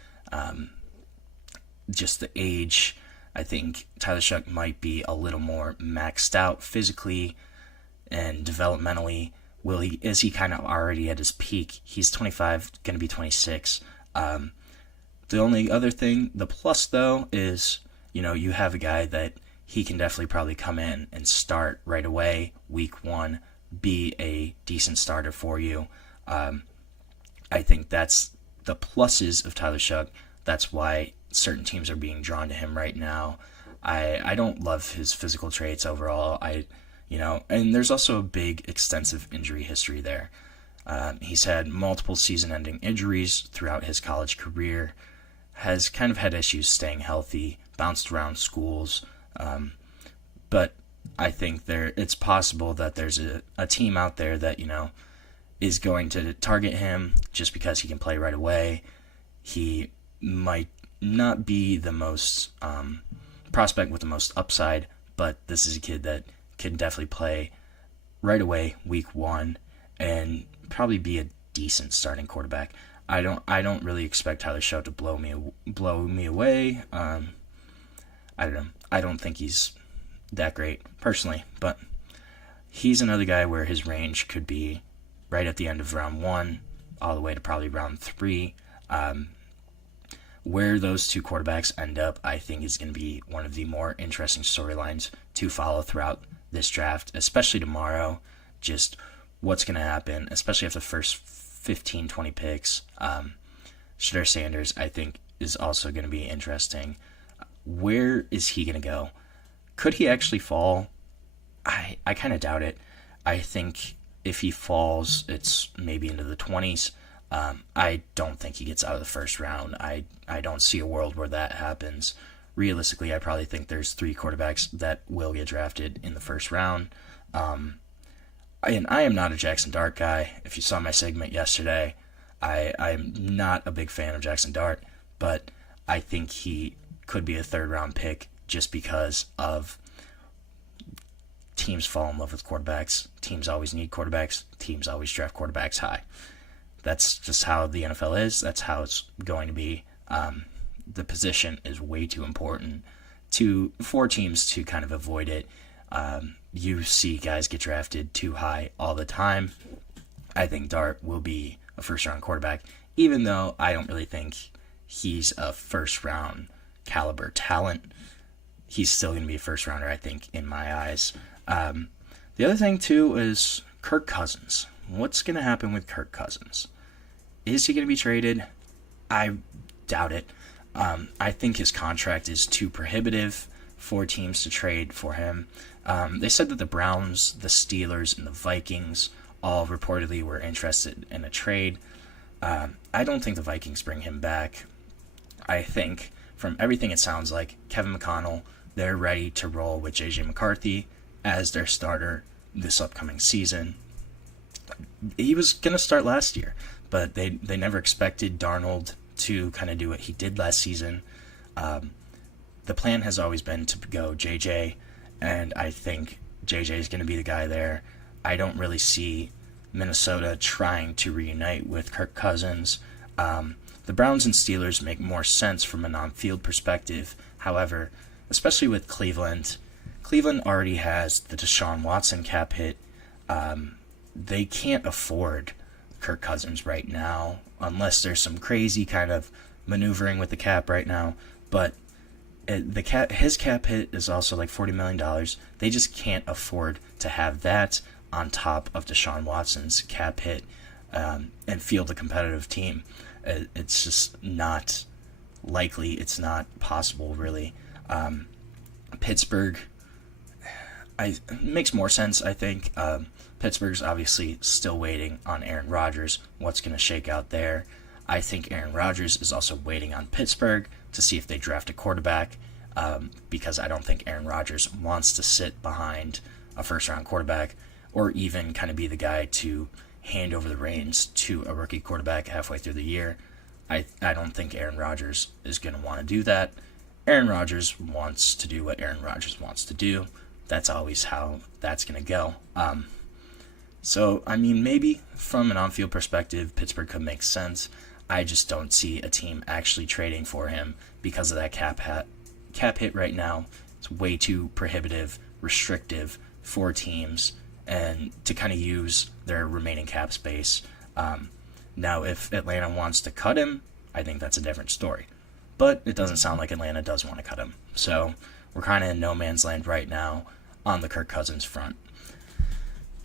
Just the age. I think Tyler Shuck might be a little more maxed out physically and developmentally. Is he kind of already at his peak? He's 25, going to be 26. The only other thing, the plus, though, is, you have a guy that he can definitely probably come in and start right away, week 1, be a decent starter for you. I think that's the pluses of Tyler Shuck. That's why certain teams are being drawn to him right now. I don't love his physical traits overall. And there's also a big, extensive injury history there. He's had multiple season-ending injuries throughout his college career, has kind of had issues staying healthy, bounced around schools, but I think it's possible that there's a team out there that, is going to target him just because he can play right away. He might not be the most prospect with the most upside, but this is a kid that can definitely play right away, week 1, and probably be a decent starting quarterback. I don't really expect Tyler Shuck to blow me away. I don't know. I don't think he's that great personally, but he's another guy where his range could be right at the end of round 1, all the way to probably round 3. Where those two quarterbacks end up, I think, is going to be one of the more interesting storylines to follow throughout this draft, especially tomorrow. Just what's going to happen, especially after the first 15, 20 picks. Shedeur Sanders, I think, is also going to be interesting. Where is he going to go? Could he actually fall? I kind of doubt it. I think if he falls, it's maybe into the 20s. I don't think he gets out of the first round. I don't see a world where that happens. Realistically, I probably think there's 3 quarterbacks that will get drafted in the first round. And I am not a Jackson Dart guy. If you saw my segment yesterday, I'm not a big fan of Jackson Dart, but I think he could be a third-round pick just because of teams fall in love with quarterbacks. Teams always need quarterbacks. Teams always draft quarterbacks high. That's just how the NFL is. That's how it's going to be. The position is way too important for teams to kind of avoid it. You see guys get drafted too high all the time. I think Dart will be a first-round quarterback, even though I don't really think he's a first-round caliber talent. He's still going to be a first-rounder, I think, in my eyes. The other thing, too, is Kirk Cousins. What's going to happen with Kirk Cousins? Is he going to be traded? I doubt it. I think his contract is too prohibitive for teams to trade for him. They said that the Browns, the Steelers, and the Vikings all reportedly were interested in a trade. I don't think the Vikings bring him back. I think, from everything it sounds like, Kevin McConnell, they're ready to roll with J.J. McCarthy as their starter this upcoming season. He was going to start last year, but they never expected Darnold to kind of do what he did last season. The plan has always been to go J.J., and I think J.J. is going to be the guy there. I don't really see Minnesota trying to reunite with Kirk Cousins. The Browns and Steelers make more sense from an on-field perspective. However, especially with Cleveland already has the Deshaun Watson cap hit. They can't afford Kirk Cousins right now, unless there's some crazy kind of maneuvering with the cap right now. But his cap hit is also like $40 million. They just can't afford to have that on top of Deshaun Watson's cap hit and field a competitive team. It's just not likely. It's not possible, really. Pittsburgh, it makes more sense, I think. Pittsburgh's obviously still waiting on Aaron Rodgers. What's going to shake out there? I think Aaron Rodgers is also waiting on Pittsburgh to see if they draft a quarterback, because I don't think Aaron Rodgers wants to sit behind a first-round quarterback or even kind of be the guy to hand over the reins to a rookie quarterback halfway through the year. I don't think Aaron Rodgers is going to want to do that. Aaron Rodgers wants to do what Aaron Rodgers wants to do. That's always how that's going to go. So, I mean, maybe from an on-field perspective, Pittsburgh could make sense. I just don't see a team actually trading for him because of that cap hit right now. It's way too prohibitive, restrictive for teams, and to kind of use their remaining cap space. Now, if Atlanta wants to cut him, I think that's a different story. But it doesn't sound like Atlanta does want to cut him. So we're kind of in no man's land right now on the Kirk Cousins front.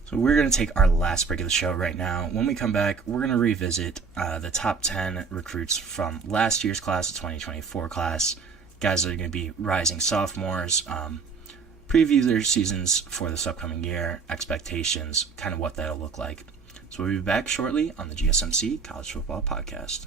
So we're going to take our last break of the show right now. When we come back, we're going to revisit the top 10 recruits from last year's class, the 2024 class. Guys that are going to be rising sophomores, preview their seasons for this upcoming year, expectations, kind of what that'll look like. So we'll be back shortly on the GSMC College Football Podcast.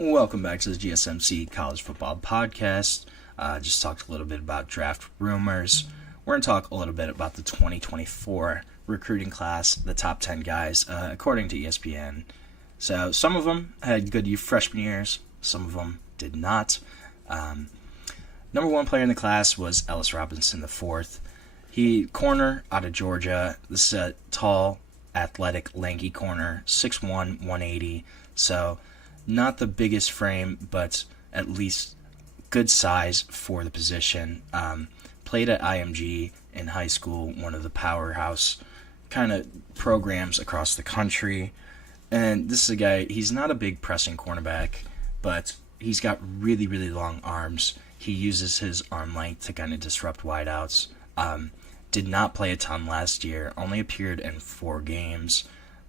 Welcome back to the GSMC College Football Podcast. Just talked a little bit about draft rumors. We're going to talk a little bit about the 2024 recruiting class, the top 10 guys. According to ESPN, So some of them had good freshman years, some of them did not. Number one player in the class was Ellis Robinson IV. He corner out of Georgia. This is a tall, athletic, lanky corner, 6'1", 180. So not the biggest frame, but at least good size for the position. Played at IMG in high school, one of the powerhouse kind of programs across the country. And this is a guy, he's not a big pressing cornerback, but he's got really, really long arms. He uses his arm length to kind of disrupt wideouts. Did not play a ton last year, only appeared in 4 games.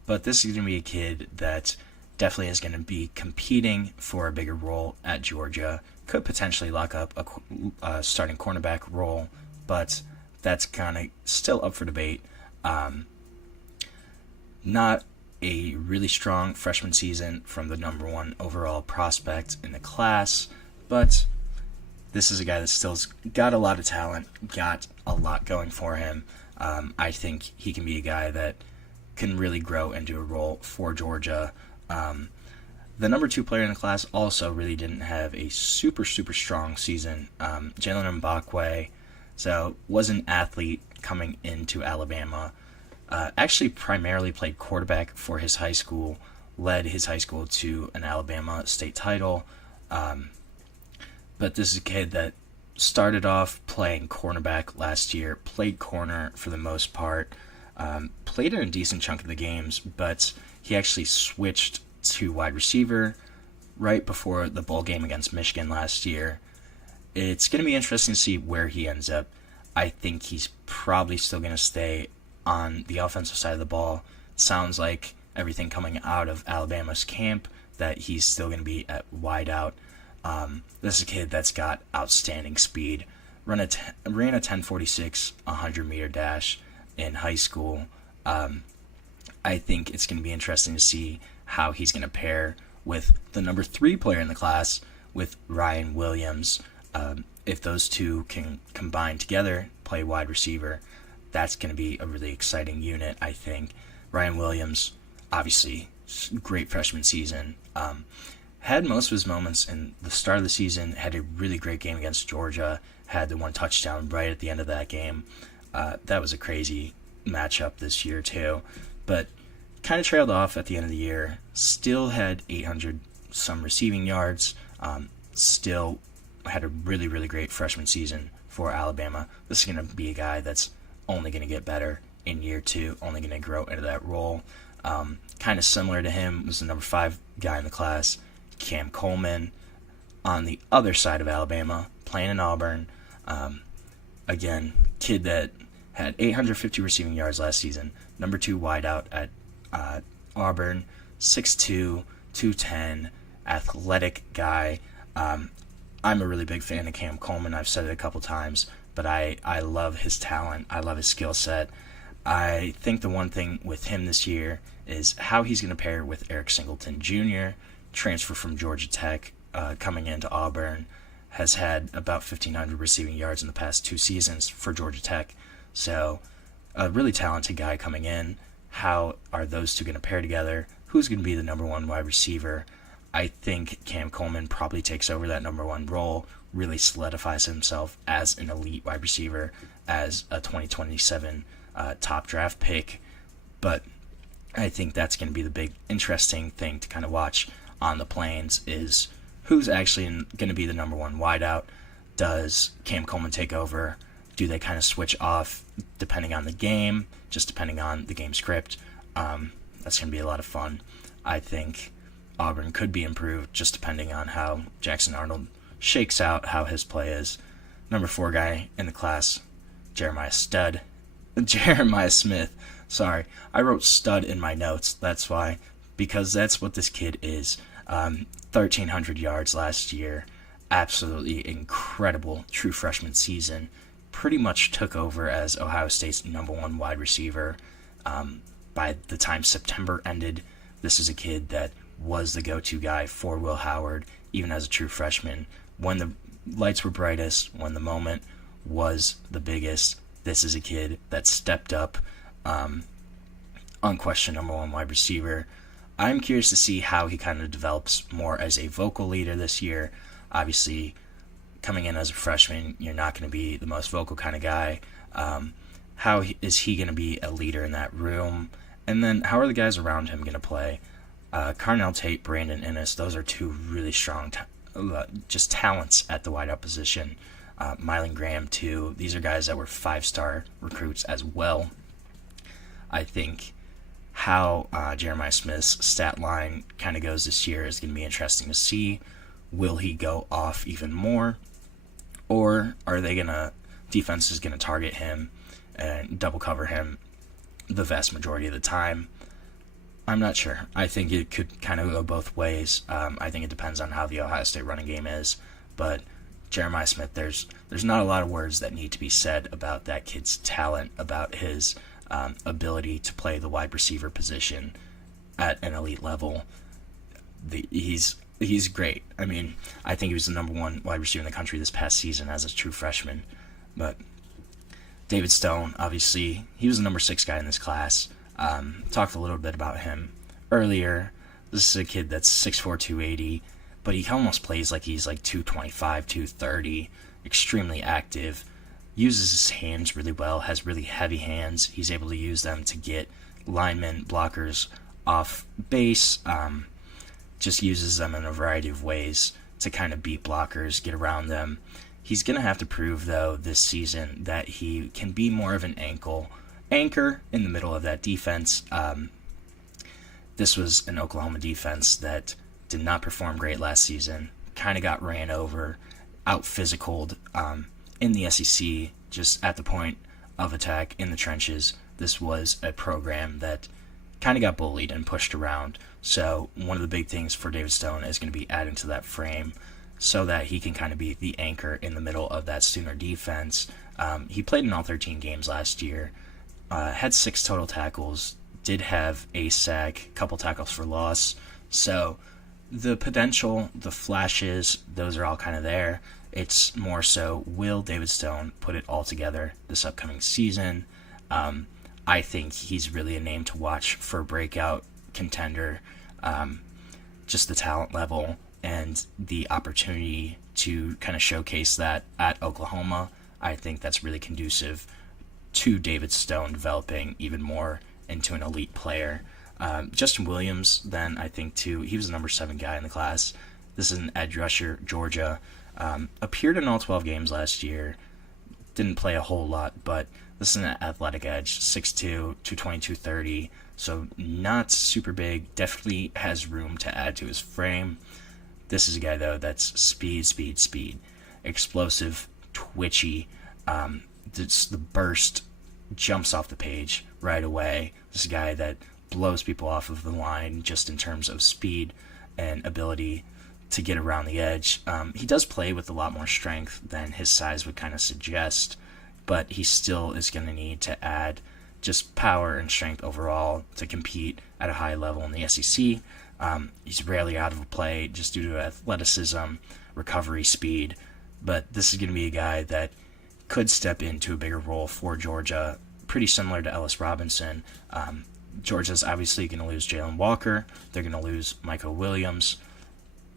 But this is going to be a kid that definitely is going to be competing for a bigger role at Georgia. Could potentially lock up a starting cornerback role, but that's kind of still up for debate. Not a really strong freshman season from the number one overall prospect in the class, but this is a guy that still's got a lot of talent, got a lot going for him. I think he can be a guy that can really grow into a role for Georgia. The number 2 player in the class also really didn't have a super, super strong season. Jalen Mbakwe, so was an athlete coming into Alabama. Actually primarily played quarterback for his high school, led his high school to an Alabama state title. But this is a kid that started off playing cornerback last year, played corner for the most part, played in a decent chunk of the games, but he actually switched to wide receiver right before the bowl game against Michigan last year. It's going to be interesting to see where he ends up. I think he's probably still going to stay on the offensive side of the ball. It sounds like everything coming out of Alabama's camp that he's still going to be at wide out. This is a kid that's got outstanding speed. Ran a 10.46 100-meter dash in high school. I think it's going to be interesting to see how he's going to pair with the number 3 player in the class, with Ryan Williams. If those two can combine together, play wide receiver, that's going to be a really exciting unit, I think. Ryan Williams, obviously, great freshman season. Had most of his moments in the start of the season, had a really great game against Georgia, had the 1 touchdown right at the end of that game. That was a crazy matchup this year too, but kind of trailed off at the end of the year. Still had 800 some receiving yards. Still had a really, really great freshman season for Alabama. This is going to be a guy that's only going to get better in year 2, only going to grow into that role. Kind of similar to him was the number 5 guy in the class, Cam Coleman, on the other side of Alabama, playing in Auburn. Again, kid that had 850 receiving yards last season, number 2 wideout at Auburn, 6'2", 210, athletic guy. I'm a really big fan of Cam Coleman. I've said it a couple times, but I love his talent. I love his skill set. I think the one thing with him this year is how he's going to pair with Eric Singleton Jr., transfer from Georgia Tech, coming into Auburn, has had about 1,500 receiving yards in the past 2 seasons for Georgia Tech. So a really talented guy coming in. How are those two going to pair together? Who's going to be the number 1 wide receiver? I think Cam Coleman probably takes over that number 1 role, really solidifies himself as an elite wide receiver, as a 2027 top draft pick. But I think that's going to be the big interesting thing to kind of watch on the Plains, is who's actually going to be the number 1 wideout. Does Cam Coleman take over? Do they kind of switch off depending on the game, just depending on the game script? That's going to be a lot of fun. I think Auburn could be improved just depending on how Jackson Arnold shakes out, how his play is. Number 4 guy in the class, Jeremiah Smith. Sorry, I wrote stud in my notes. That's why, because that's what this kid is. 1,300 yards last year. Absolutely incredible true freshman season. Pretty much took over as Ohio State's number 1 wide receiver. By the time September ended, this is a kid that was the go-to guy for Will Howard, even as a true freshman. When the lights were brightest, when the moment was the biggest, this is a kid that stepped up. Unquestioned number 1 wide receiver. I'm curious to see how he kind of develops more as a vocal leader this year. Obviously, coming in as a freshman, you're not going to be the most vocal kind of guy. How is he going to be a leader in that room? And then how are the guys around him going to play? Carnell Tate, Brandon Innes, those are two really strong just talents at the wideout position. Mylan Graham, too. These are guys that were 5-star recruits as well. I think how Jeremiah Smith's stat line kind of goes this year is going to be interesting to see. Will he go off even more? Or are defense is going to target him and double cover him the vast majority of the time? I'm not sure. I think it could kind of go both ways. I think it depends on how the Ohio State running game is. But Jeremiah Smith, there's not a lot of words that need to be said about that kid's talent, about his ability to play the wide receiver position at an elite level. He's great. I mean, I think he was the number 1 wide receiver in the country this past season as a true freshman. But David Stone, obviously, he was the number 6 guy in this class. Talked a little bit about him earlier. This is a kid that's 6'4", 280, but he almost plays like he's like 225, 230, extremely active, uses his hands really well, has really heavy hands. He's able to use them to get linemen, blockers off base, just uses them in a variety of ways to kind of beat blockers, get around them. He's going to have to prove, though, this season that he can be more of an anchor in the middle of that defense. This was an Oklahoma defense that did not perform great last season, kind of got ran over, out-physicaled in the SEC, just at the point of attack in the trenches. This was a program that kind of got bullied and pushed around. So one of the big things for David Stone is going to be adding to that frame so that he can kind of be the anchor in the middle of that Sooner defense. He played in all 13 games last year, had 6 total tackles, did have a sack, a couple tackles for loss. So the potential, the flashes, those are all kind of there. It's more so, will David Stone put it all together this upcoming season? I think he's really a name to watch for a breakout contender. Just the talent level and the opportunity to kind of showcase that at Oklahoma, I think that's really conducive to David Stone developing even more into an elite player. Justin Williams, then, I think, too, he was the number 7 guy in the class. This is an edge rusher, Georgia. Appeared in all 12 games last year. Didn't play a whole lot, but this is an athletic edge, 6'2", 220, 230. So not super big. Definitely has room to add to his frame. This is a guy, though, that's speed. Explosive, twitchy. The burst jumps off the page right away. This is a guy that blows people off of the line just in terms of speed and ability to get around the edge. He does play with a lot more strength than his size would kind of suggest, but he still is going to need to add just power and strength overall to compete at a high level in the SEC. He's rarely out of a play just due to athleticism, recovery speed, but this is going to be a guy that could step into a bigger role for Georgia, pretty similar to Ellis Robinson. Georgia's obviously going to lose Jalen Walker. They're going to lose Michael Williams.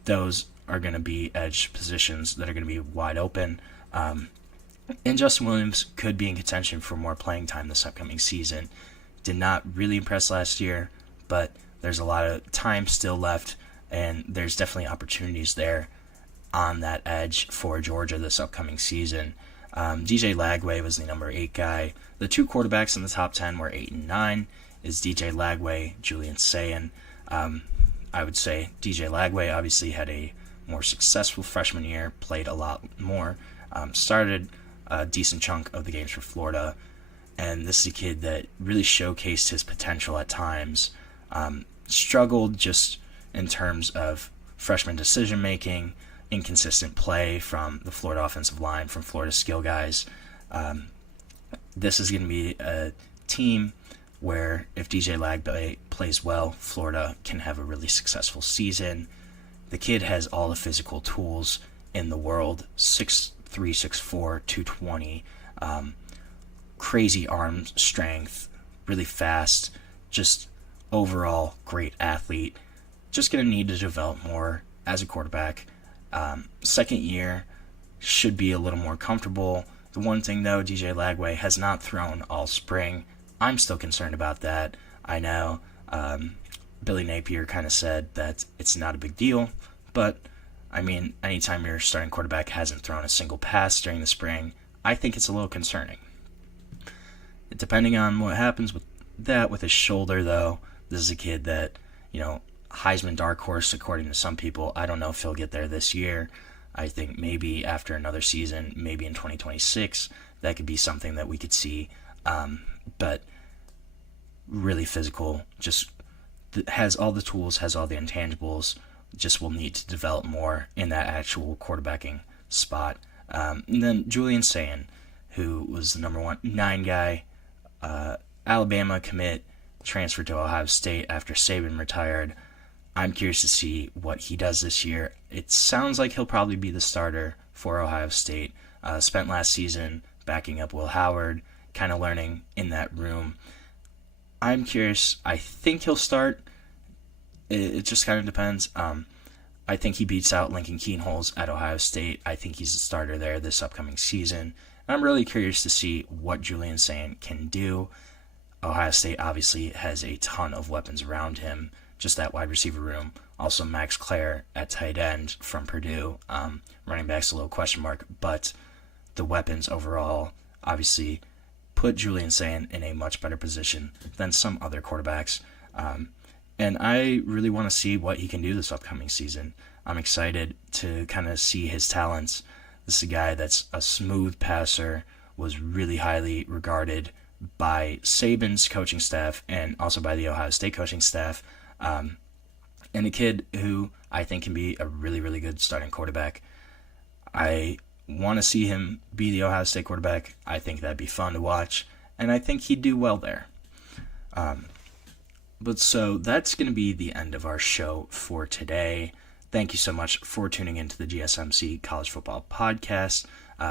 Those are going to be edge positions that are going to be wide open. And Justin Williams could be in contention for more playing time this upcoming season. Did not really impress last year, but there's a lot of time still left, and there's definitely opportunities there on that edge for Georgia this upcoming season. DJ Lagway was the number 8 guy. The 2 quarterbacks in the top 10 were 8 and 9. Is DJ Lagway, Julian Sayin. I would say DJ Lagway obviously had a more successful freshman year, played a lot more, started a decent chunk of the games for Florida, and this is a kid that really showcased his potential at times. Struggled just in terms of freshman decision-making, inconsistent play from the Florida offensive line, from Florida skill guys. This is going to be a team where if DJ Lagway plays well, Florida can have a really successful season. The kid has all the physical tools in the world, 6'3", 6'4", 220, crazy arm strength, really fast, just overall great athlete. Just going to need to develop more as a quarterback. Second year should be a little more comfortable. The one thing, though, DJ Lagway has not thrown all spring. I'm still concerned about that. I know Billy Napier kind of said that it's not a big deal, but, I mean, anytime your starting quarterback hasn't thrown a single pass during the spring, I think it's a little concerning. Depending on what happens with that, with his shoulder, though, this is a kid that, Heisman dark horse, according to some people. I don't know if he'll get there this year. I think maybe after another season, maybe in 2026, that could be something that we could see. But really physical, just has all the tools, has all the intangibles, just will need to develop more in that actual quarterbacking spot. And then Julian Sayin, who was the number 9 guy, Alabama commit, transferred to Ohio State after Saban retired. I'm curious to see what he does this year. It sounds like he'll probably be the starter for Ohio State. Spent last season backing up Will Howard, kind of learning in that room. I'm curious. I think he'll start. It just kind of depends. I think he beats out Lincoln Keenholz at Ohio State. I think he's the starter there this upcoming season. And I'm really curious to see what Julian Sayin can do. Ohio State obviously has a ton of weapons around him, just that wide receiver room. Also Max Clare at tight end from Purdue. Running back's a little question mark, but the weapons overall obviously put Julian Sayin in a much better position than some other quarterbacks. And I really want to see what he can do this upcoming season. I'm excited to kind of see his talents. This is a guy that's a smooth passer, was really highly regarded by Saban's coaching staff and also by the Ohio State coaching staff. And a kid who I think can be a really, really good starting quarterback. I want to see him be the Ohio State quarterback. I think that'd be fun to watch, and I think he'd do well there. But so that's going to be the end of our show for today. Thank you so much for tuning into the GSMC College Football Podcast.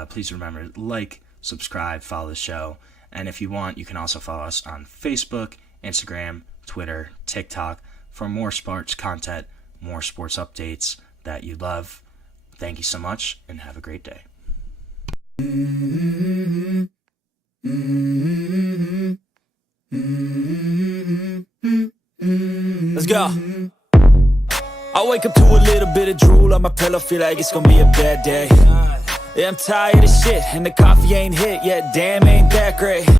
Please remember to like, subscribe, follow the show. And if you want, you can also follow us on Facebook, Instagram, Twitter, TikTok for more sports content, more sports updates that you love. Thank you so much, and have a great day. Let's go. I wake up to a little bit of drool on my pillow, feel like it's gonna be a bad day. Yeah, I'm tired of shit, and the coffee ain't hit yet, damn ain't that great.